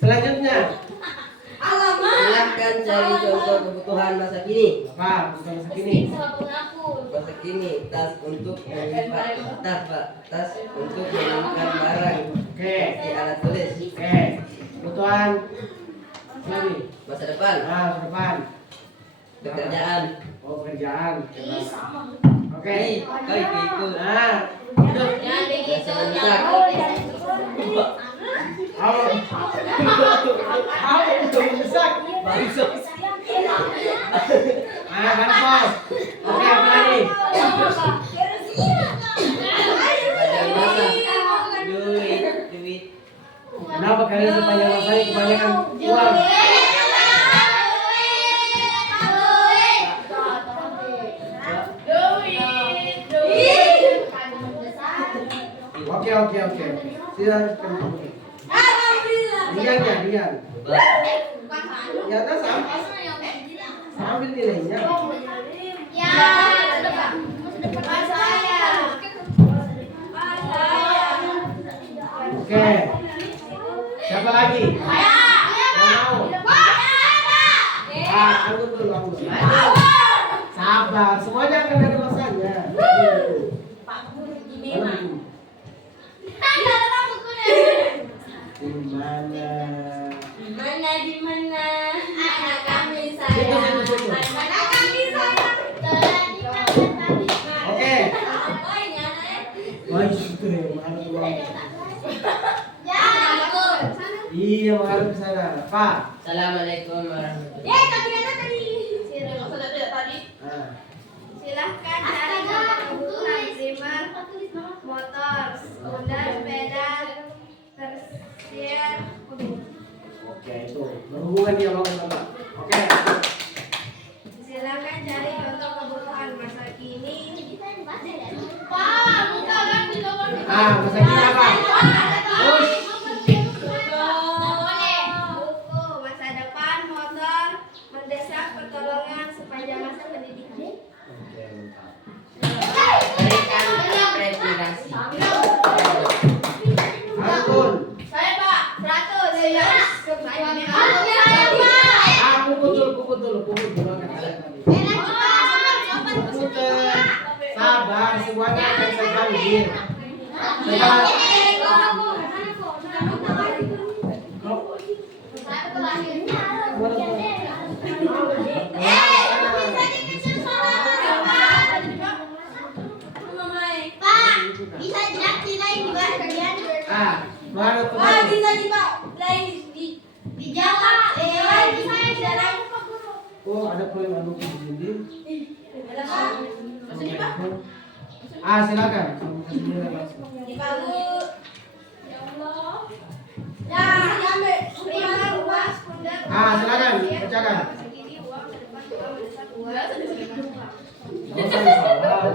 selanjutnya. Silahkan cari contoh kebutuhan masa kini. Apa? Bukan masa kini. Masa kini, tas untuk menyimpan tas, Pak. Tas untuk menyimpan barang. Oke. Di alat tulis. Oke. Kebutuhan lagi. Masa depan. Masa depan. Pekerjaan. Oh, pekerjaan. Oke. Kau ikut. Nah, itu. Masa mendesak. Kalau untuk mendesak. Bangsat. Bansos. Oke, apa lagi? Panjang masa. Duit. Kenapa kalian sepanjang masa ini kebanyakan uang? Oke. Silakan. Dian. Di atas ambil nilainya. Oke. Siapa lagi? Yang mau? Anggap dulu. Sabar, semuanya akan ada masanya. Iya, menghadap ke sana. Pak. Assalamualaikum warahmatullahi Ah. Silahkan cari kebutuhan primer, motor, skuter, sepeda, tersier, Oke, itu berhubungan dia mau sama. Oke. Silahkan cari contoh kebutuhan masa kini. Ah, masa kini apa? Terus. Buku masa depan, motor, mendesak pertolongan sepanjang masa pendidikan. Oke, mantap. Berikan referensi. Antun. Saya Pak, 100. Ah, pukul dulu. Angkat tangan tadi. Komputer. Sabar, semuanya akan saya panggil. Bisa dilain juga kalian. Ah, mana tuh? Bisa dijawab. Bisa dilain. Oh, ada poin anu di sini. Ah, silakan. Kamu kasih nilai langsung. Ah, silakan, bacakan. Oh, saya salah.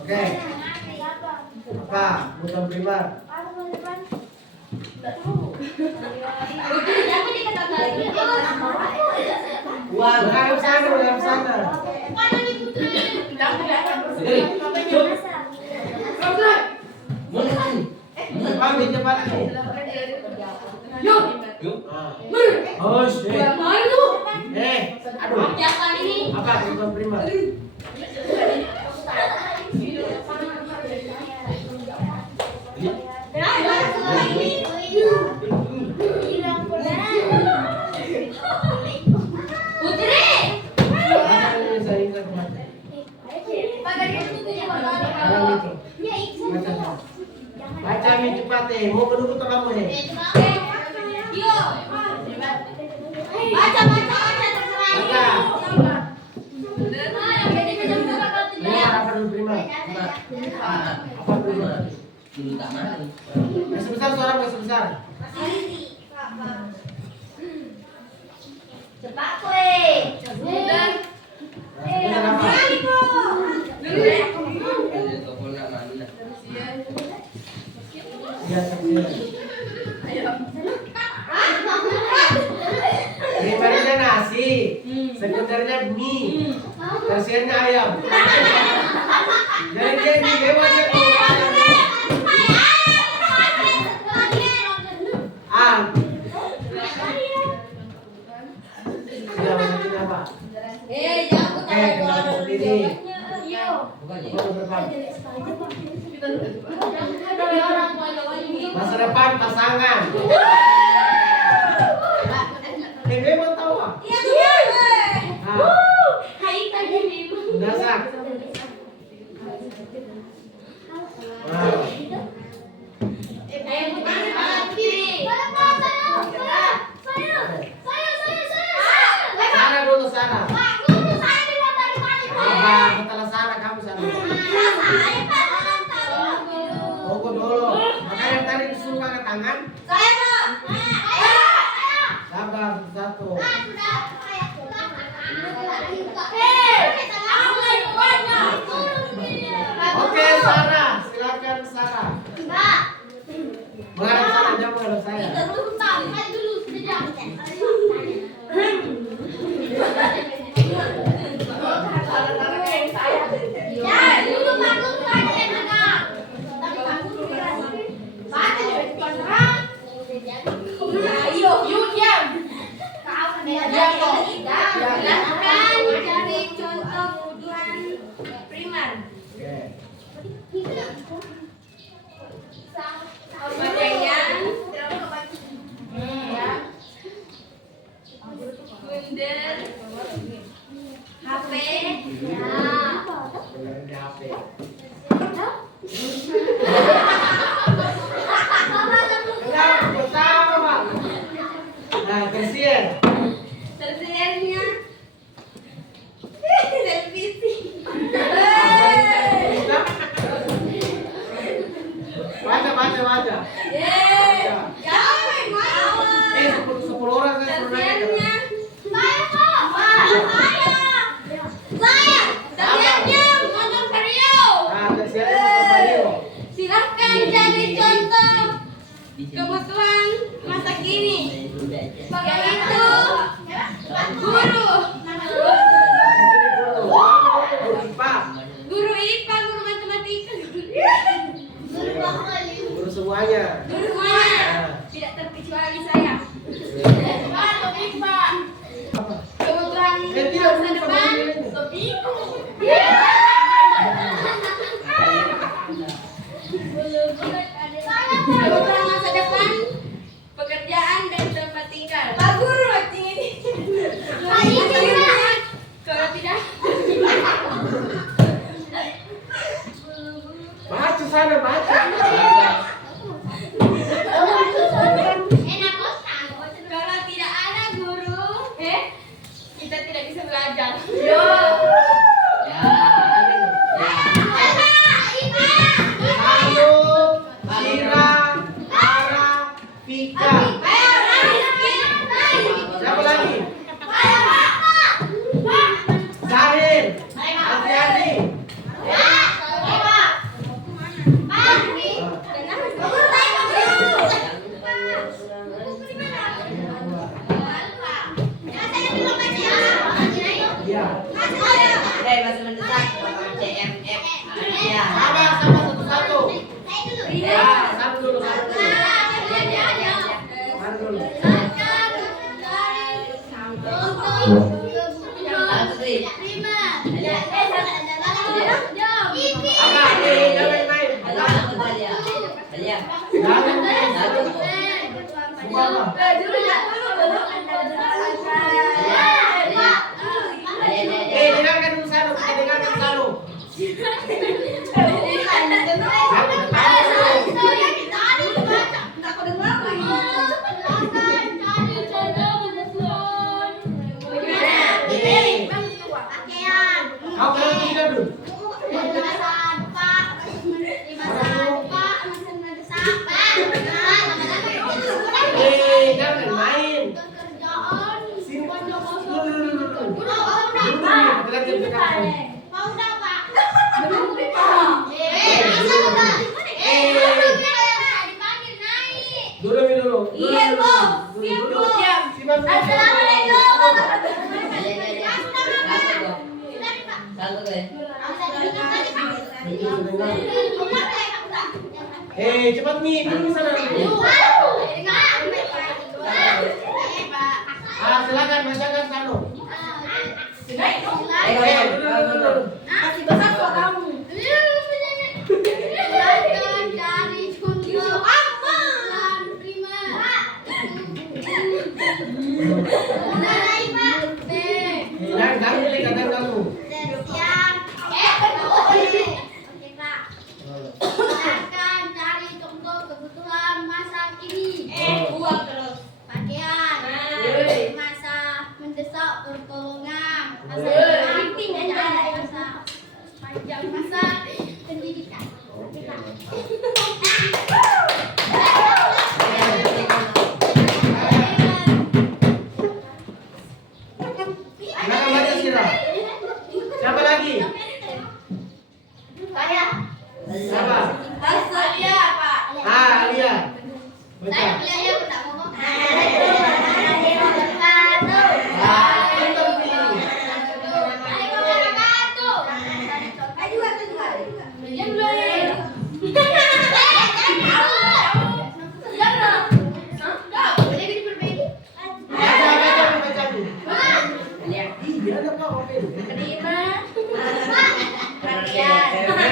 Oke. Apa? Bukan primer. Uang. Menghadap sana. Cepat. Yuk. Oh, shit. Aduh. Apa? Bukan primer. Baca mi cepat mau menunggu tuh kamu Baca. Ini apa dulu primer? Apa dulu? Dulu tak mari. Yang sebesar suara yang sebesar. Cepat kue. Sebesar apa? Kau nak mana? Ya, kecil. Primernya nasi, sekundernya mie, tersiernya ayam. Jadi dia dilewatnya Ya, maksudnya apa? Kenal sendiri. Bukan ya? Oh, berapa? Masa depan pasangan. Memang tahu ah? Dasar. Sarah dulu Sarah. Abang, setelah Sarah kamu Sarah. Tunggu dulu. Makanya tadi disuruh angkat tangan. Sabar satu. Oke Sarah, silakan Sarah. Menghadap sana, jangan menghadap saya. Cari contoh kebutuhan primer. Pakaian, kunder, aja. Sepuluh orang saya suruh naik. Nah, kesiannya motor Vario. Silahkan jadi contoh kebutuhan masa kini, yaitu guru, guru IPA, guru matematika, Guru semuanya. guru semuanya, tidak terkecuali saya. Kebutuhan masa depan, kebutuhan masa depan, pekerjaan dan tempat tinggal. Pak Guru, ini. Kalau tidak, Baca sana, baca. kalau tidak ada guru, kita tidak bisa belajar. Ya. Ayo, Sira, Ara, Pika. Siapa lagi? Zahir, Asyadi. Iya. Masih mendesak CMF. Ya. Sama satu-satu. Ya, satu dulu, satu dulu. Satu dulu. Apa? Jangan main. Jangan main. Semua apa? Dengarkan dulu satu. Kita dengarkan satu. Kau bilang tidak dulu. Jangan main. Sini. Dulu. Dulu. Iya, Bu. Siap, Bu. Assalamualaikum. Cepat nih, dulu sana. Silakan bacakan Sano. Dulu. Masih besar kok kamu. Silakan cari contoh amalan prima. Jangan ganggu nih, kadang ganggu. Oke, Kak. Silakan cari contoh kebutuhan masa kini. Uang terus. Pakaian. Masa mendesak pertolongan. Masa penting masa panjang masa pendidikan. Oke, Kak. Silakan baca Sira. Siapa lagi? Saya. Siapa? Saya, Pak. Alia. Baca. Saya beliau tidak ngomong.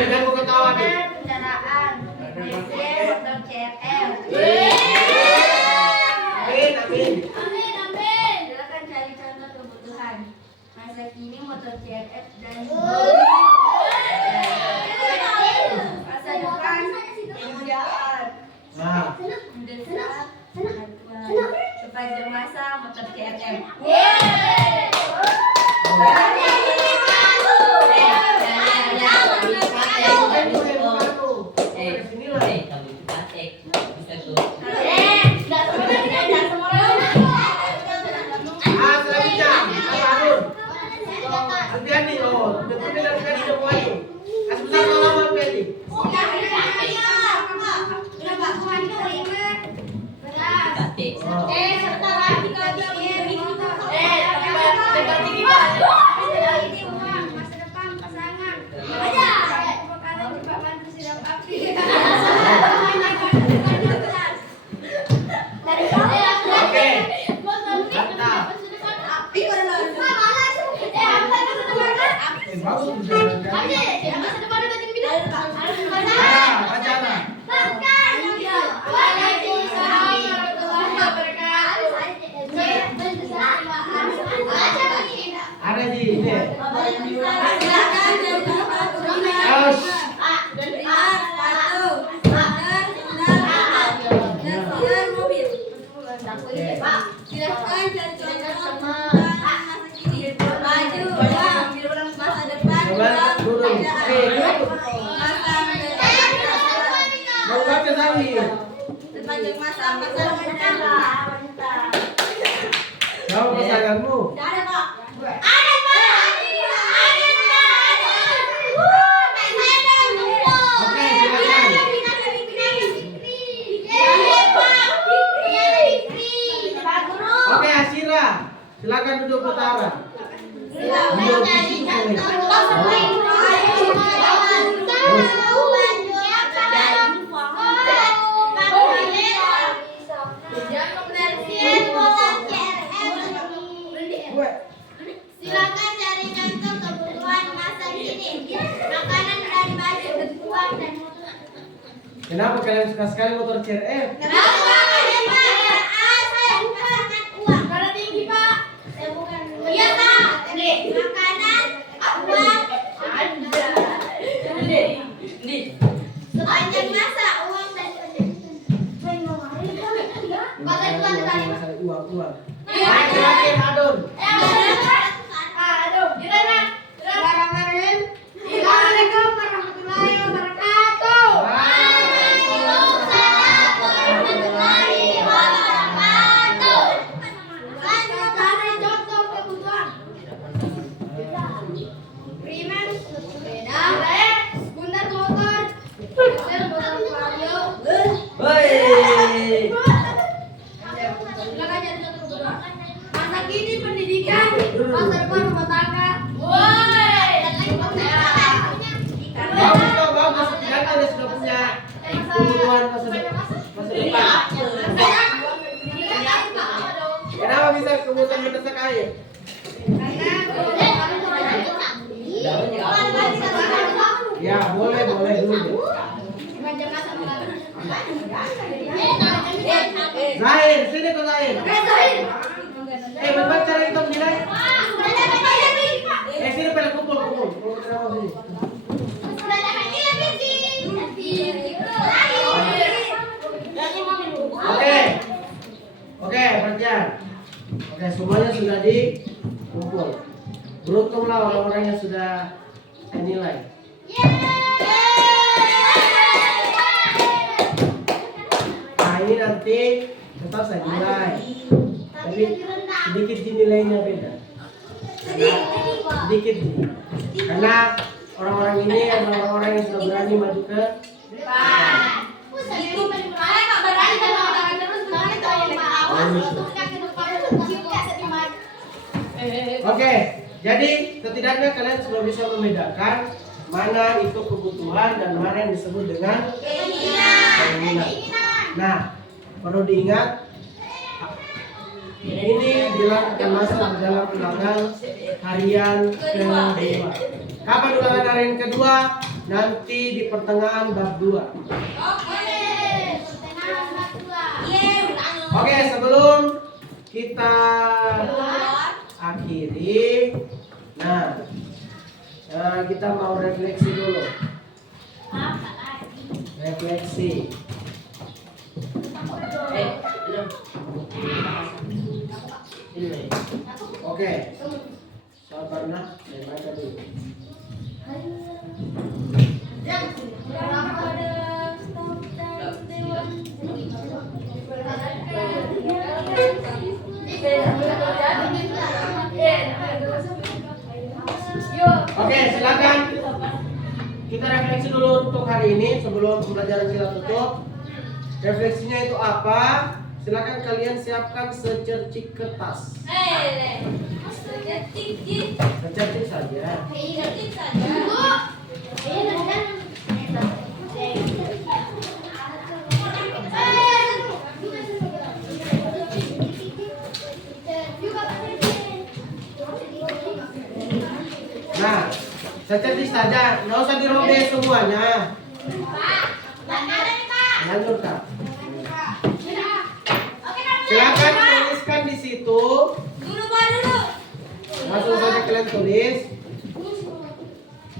Jangan ketawa nih. Kendaraan, PC, motor CFL. Amin. Silakan cari contoh kebutuhan masa kini motor CFF dan masa depan kemudahan Nah, mendesak sepanjang masa motor CFF. Kamu cepat Zahir. Sepanjang masa pasangan Jawab pasanganmu. Ada Pak. Ada Pak. Oke, silakan. Oke, Asira. Silakan duduk utara. Silakan cari contoh kebutuhan masa kini. Makanan dari baju, kebutuhan dan motor. Kenapa kalian suka sekali motor CRF? Kenapa? Saya pasangan uang. Karena tinggi Pak. Saya bukan. Iya Pak. Makanan, uang. Ada. Sepanjang masa uang dan Uang. Terakhir Adon. Assalamualaikum warahmatullahi wabarakatuh. Warahmatullahi wabarakatuh. Lanjut cari contoh kebutuhan. Primer, sepeda, skuter motor, motor vario. Woi. Silakan cari contoh kebutuhan. Masa kini pendidikan, masa depan rumah tangga. Bagus. Kan kalian sudah punya kebutuhan masa depan. Kenapa bisa kebutuhan mendesak air? Ya, boleh dulu. Zahir, sini tuh Zahir. Berapa cara kita menilai? Sini pada kumpul. Kenapa sini? Oke, perhatian. Oke, semuanya sudah dikumpul. Beruntunglah orang-orang yang sudah saya nilai. Nah, ini nanti tetap saya nilai. Tapi sedikit dinilainya beda. Sedikit. Karena orang-orang ini adalah orang-orang yang sudah berani maju ke Oke, jadi setidaknya kalian sudah bisa membedakan mana itu kebutuhan dan mana yang disebut dengan keinginan. Nah, perlu diingat ini akan masuk dalam ulangan harian kedua. Kapan ulangan harian kedua? Nanti di pertengahan bab 2. Oke, sebelum kita akhiri, kita mau refleksi dulu. Refleksi. Oke. Sabar nak, saya baca dulu. Oke, silakan. Kita refleksi dulu untuk hari ini sebelum pembelajaran kita tutup. Refleksinya itu apa? Silakan kalian siapkan secercik kertas. Secercik saja. Nah, secercik saja, nggak usah dirobek semuanya. Lanjut Kak. Silakan tuliskan di situ. Dulu. Langsung saja kalian tulis.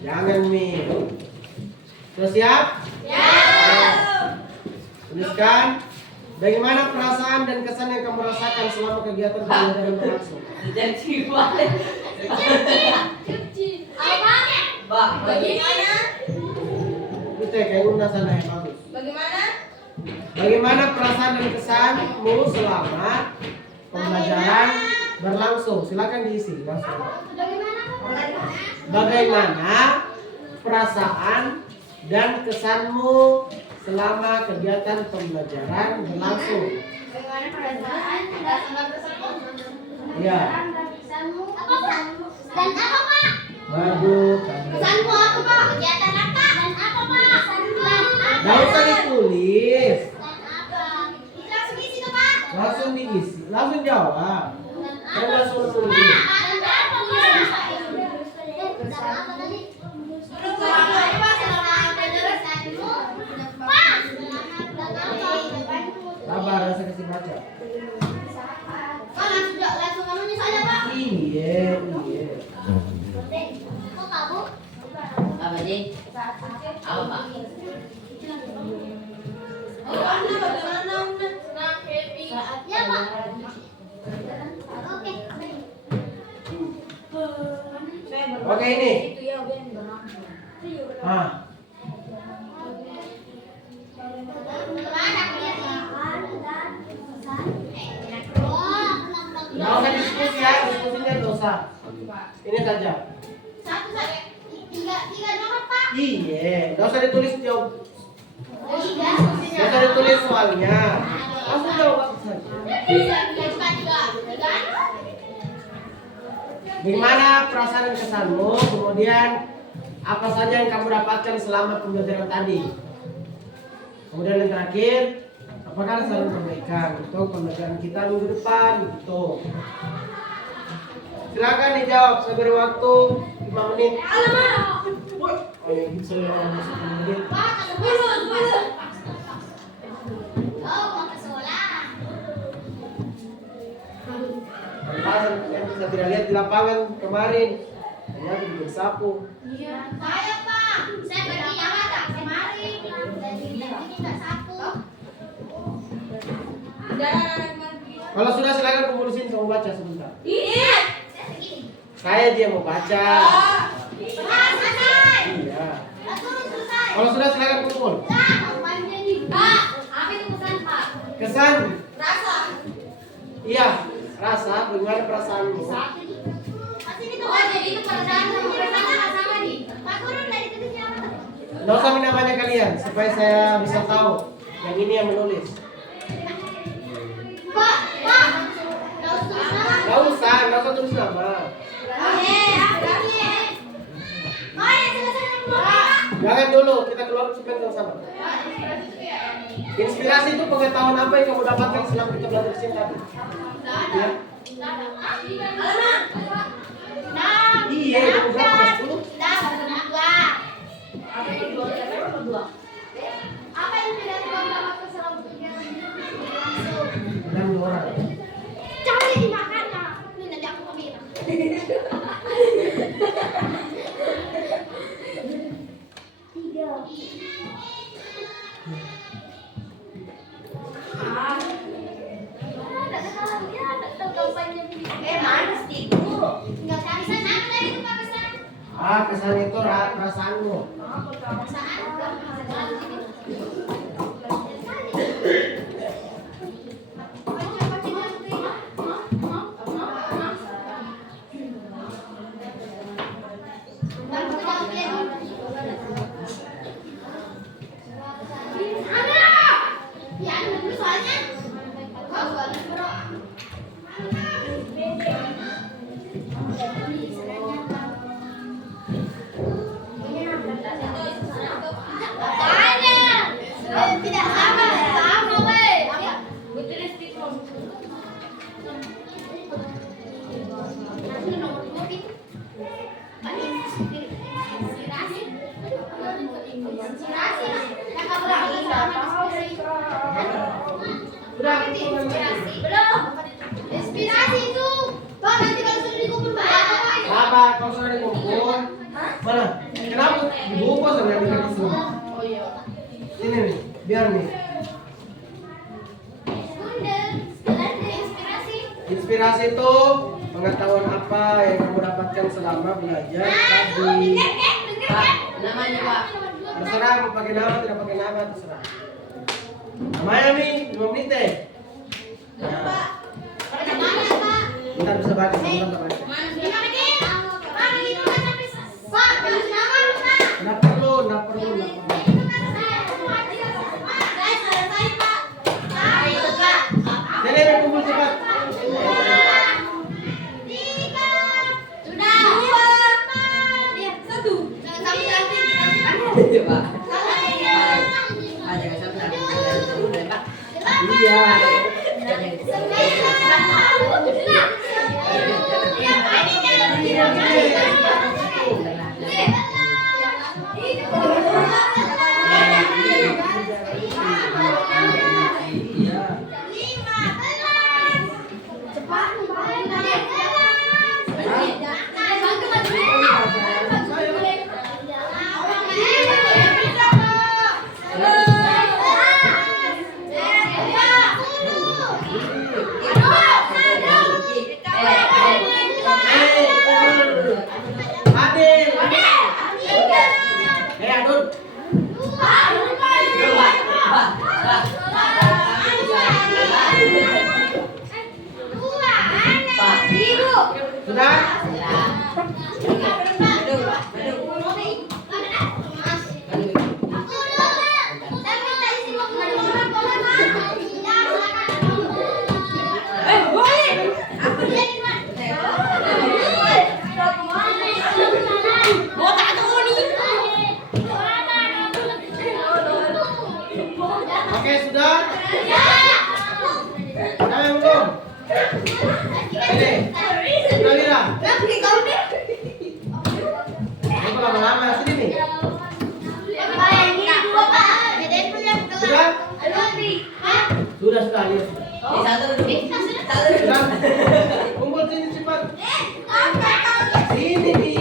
Jangan nih. Sudah siap? Ya. Tuliskan. Bagaimana perasaan dan kesan yang kamu rasakan selama kegiatan pembelajaran berlangsung? Bagaimana? Itu ya kayak undang sana yang bagus. Bagaimana? Bagaimana perasaan dan kesanmu selama pembelajaran berlangsung? Silakan diisi langsung. Bagaimana perasaan dan kesanmu selama kegiatan pembelajaran berlangsung? Bagaimana perasaan dan kesanmu? Ya. Dan apa, Pak? Bagus. Kesanmu apa, Pak? Kegiatan apa? Dan apa, Pak? Dan apa? Gak usah ditulis. Dan apa? Langsung isi tuh, Pak. Langsung diisi. Langsung jawab. Dan Kan apa? langsung Pak, tulis. dan apa, Pak? Dan apa tadi? Selama apa? Selama pembelajaranmu? Pak, dan apa? Sabar, saya kasih baca. Pak, langsung anunya saja, Pak. Iya. Kok kamu? Apa sih? Apa Pak? Ya, Pak. Oke. Oke ini. Ah, nggak usah diskusi ya, diskusinya dosa. Ini saja. Satu saja. Tiga nomor, Pak. Iya, nggak usah ditulis jawab. Tiga. Nggak usah ditulis soalnya. Langsung jawab saja. Tiga. Bagaimana perasaan dan kesanmu? Kemudian apa saja yang kamu dapatkan selama pembelajaran tadi? Kemudian yang terakhir, apakah ada saran perbaikan untuk pembelajaran kita minggu depan? Gitu. Silakan dijawab. Saya beri waktu 5 menit. Oh ya, saya ngomong 10 menit. Oh, mau ke sekolah. Pantasan yang bisa tidak lihat di lapangan kemarin. Ternyata di sapu. Saya, Pak. Saya perginya mata kemarin. Jadi nggak sapu. Kalau sudah silakan kumpulin kamu baca sebentar. Saya segini. Saya dia mau baca. Selesai. Iya. Selesai. Kalau sudah silakan kumpul. Pak, apa itu pesan, Pak? Kesan. Rasa. Iya, rasa. Bagaimana perasaanmu? Masih itu. Oh, jadi itu perasaan sama nih. Pak Guru dari tulisnya apa tuh? Nggak usah namanya kalian, supaya saya bisa tahu. Yang ini yang menulis. Pak, nggak usah salah. Nggak usah tulis nama. Oke. Oh, ya selesai Pak. Jangan dulu, kita keluar supaya sama. Inspirasi itu pengetahuan apa yang kamu dapatkan selama kita belajar di sini tadi? Ya. Iya, kamu berapa? 10? Apa yang tidak dapatkan selama Dan 2 orang. cari dimakan lah. Ini nanti aku bilang. Tiga. Mana stickku? Enggak bisa sana dari itu Pak pesan. Kesan itu perasaanmu. Tidak sama, sama weh. Nomor 2 itu. Inspirasi. Inspirasi. Yang kamu lagi sama Sudah, inspirasi. Belum. Inspirasi itu. Pak, nanti kalau sudah dikumpul banyak. apa kau sudah dikumpul? Mana? Kenapa dibungkus sama yang dikasih semua? Ini nih, biar nih. Bunda, inspirasi. Inspirasi itu pengetahuan apa yang kamu dapatkan selama belajar tadi. Pak, namanya Pak. Terserah mau pakai nama tidak pakai nama terserah. Namanya Mi, 5 menit deh. Nah, bentar bisa baca, bentar baca. Nggak perlu. Jadi kumpul cepat. Pak. Ada kesempatan Pak. Iya. Adun. Sudah? Oke, sudah? Ada yang belum? Ini. Sudah Lira? Ini lama-lama sini nih. Sudah? Sudah Lira. Sudah. Kumpul sini cepat. Sini nih.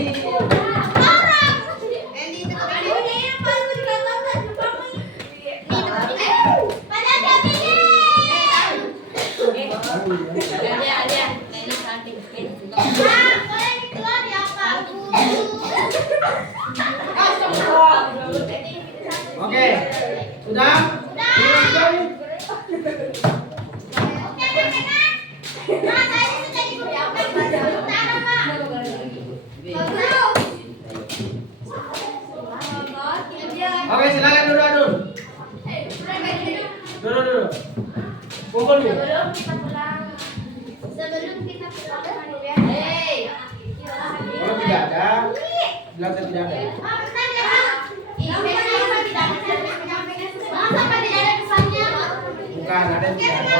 Oke, sudah? Oke, silakan dulu Adun. Dulu. Kumpul nih. Sebelum kita pulang, Kalau tidak ada, bilang saya tidak ada. Bukan, ada yang tidak ada.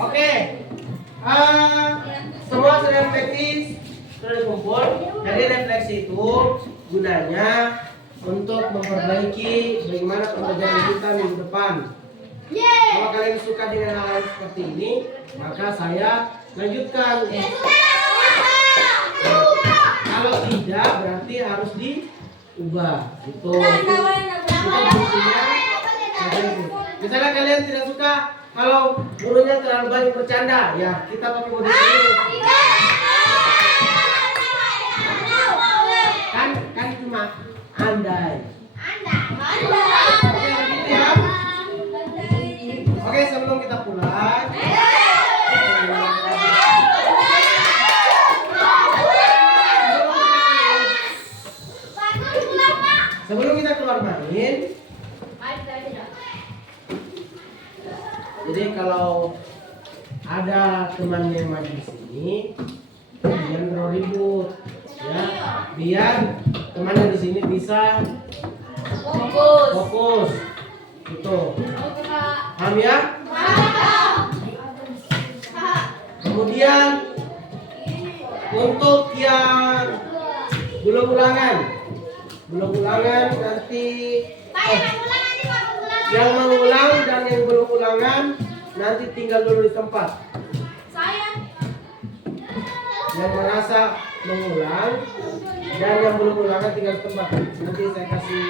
Oke. Semua sudah refleksi, sudah dikumpul. Jadi refleksi itu gunanya untuk memperbaiki bagaimana pembelajaran kita minggu depan. Kalau kalian suka dengan hal seperti ini, maka saya lanjutkan. Kalau tidak, berarti harus diubah. Gitu. Itu fungsinya. Misalnya kalian tidak suka kalau gurunya terlalu banyak bercanda, ya kita pakai mode serius. Kan cuma andai. Oke, begitu ya. Oke, sebelum kita pulang. Sebelum kita keluar main. Jadi kalau ada teman yang main di sini, jangan terlalu ribut, ya. Biar teman yang di sini bisa fokus. Gitu. Paham ya? Kemudian untuk yang belum ulangan nanti yang mengulang dan yang belum ulangan nanti tinggal dulu di tempat. Yang merasa mengulang dan yang belum ulangan tinggal di tempat. Nanti saya kasih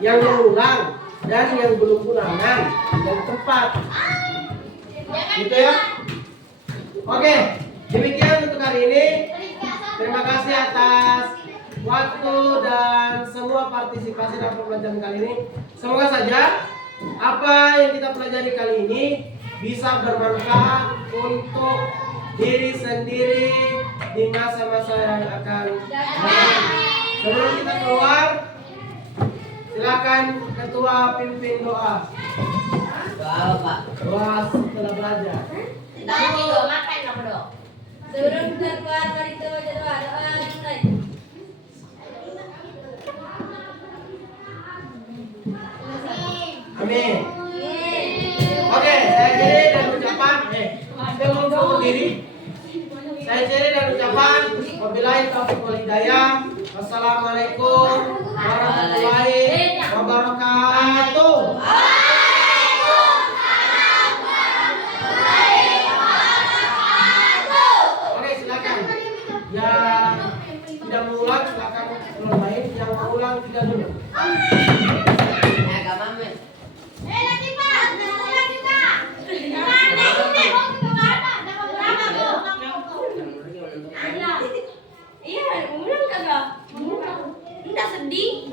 yang mengulang dan yang belum ulangan tinggal di tempat. Gitu ya. Oke, demikian untuk hari ini. berpartisipasi dalam pembelajaran kali ini. Semoga saja apa yang kita pelajari kali ini bisa bermanfaat untuk diri sendiri di masa-masa yang akan datang. Sebelum kita keluar, silakan ketua pimpin doa. Doa Pak. Doa setelah belajar. Tadi doa makan apa doa? Sebelum kita keluar dari itu baca doa dimulai. Amin. Oke, saya kiri dan ucapan. Sebelum saya berdiri, saya kiri dan ucapan. Wabillahi taufiq wal hidayah. Wassalamualaikum warahmatullahi wabarakatuh. Oke, silakan. Yang tidak mengulang silakan ulang lain. Yang mengulang tidak dulu. Agak mamen. Lagi Pak, lagi Pak. Mana ini? Mau ke mana? Dapat berapa, Bu? Iya, umurnya kagak. Enggak sedih.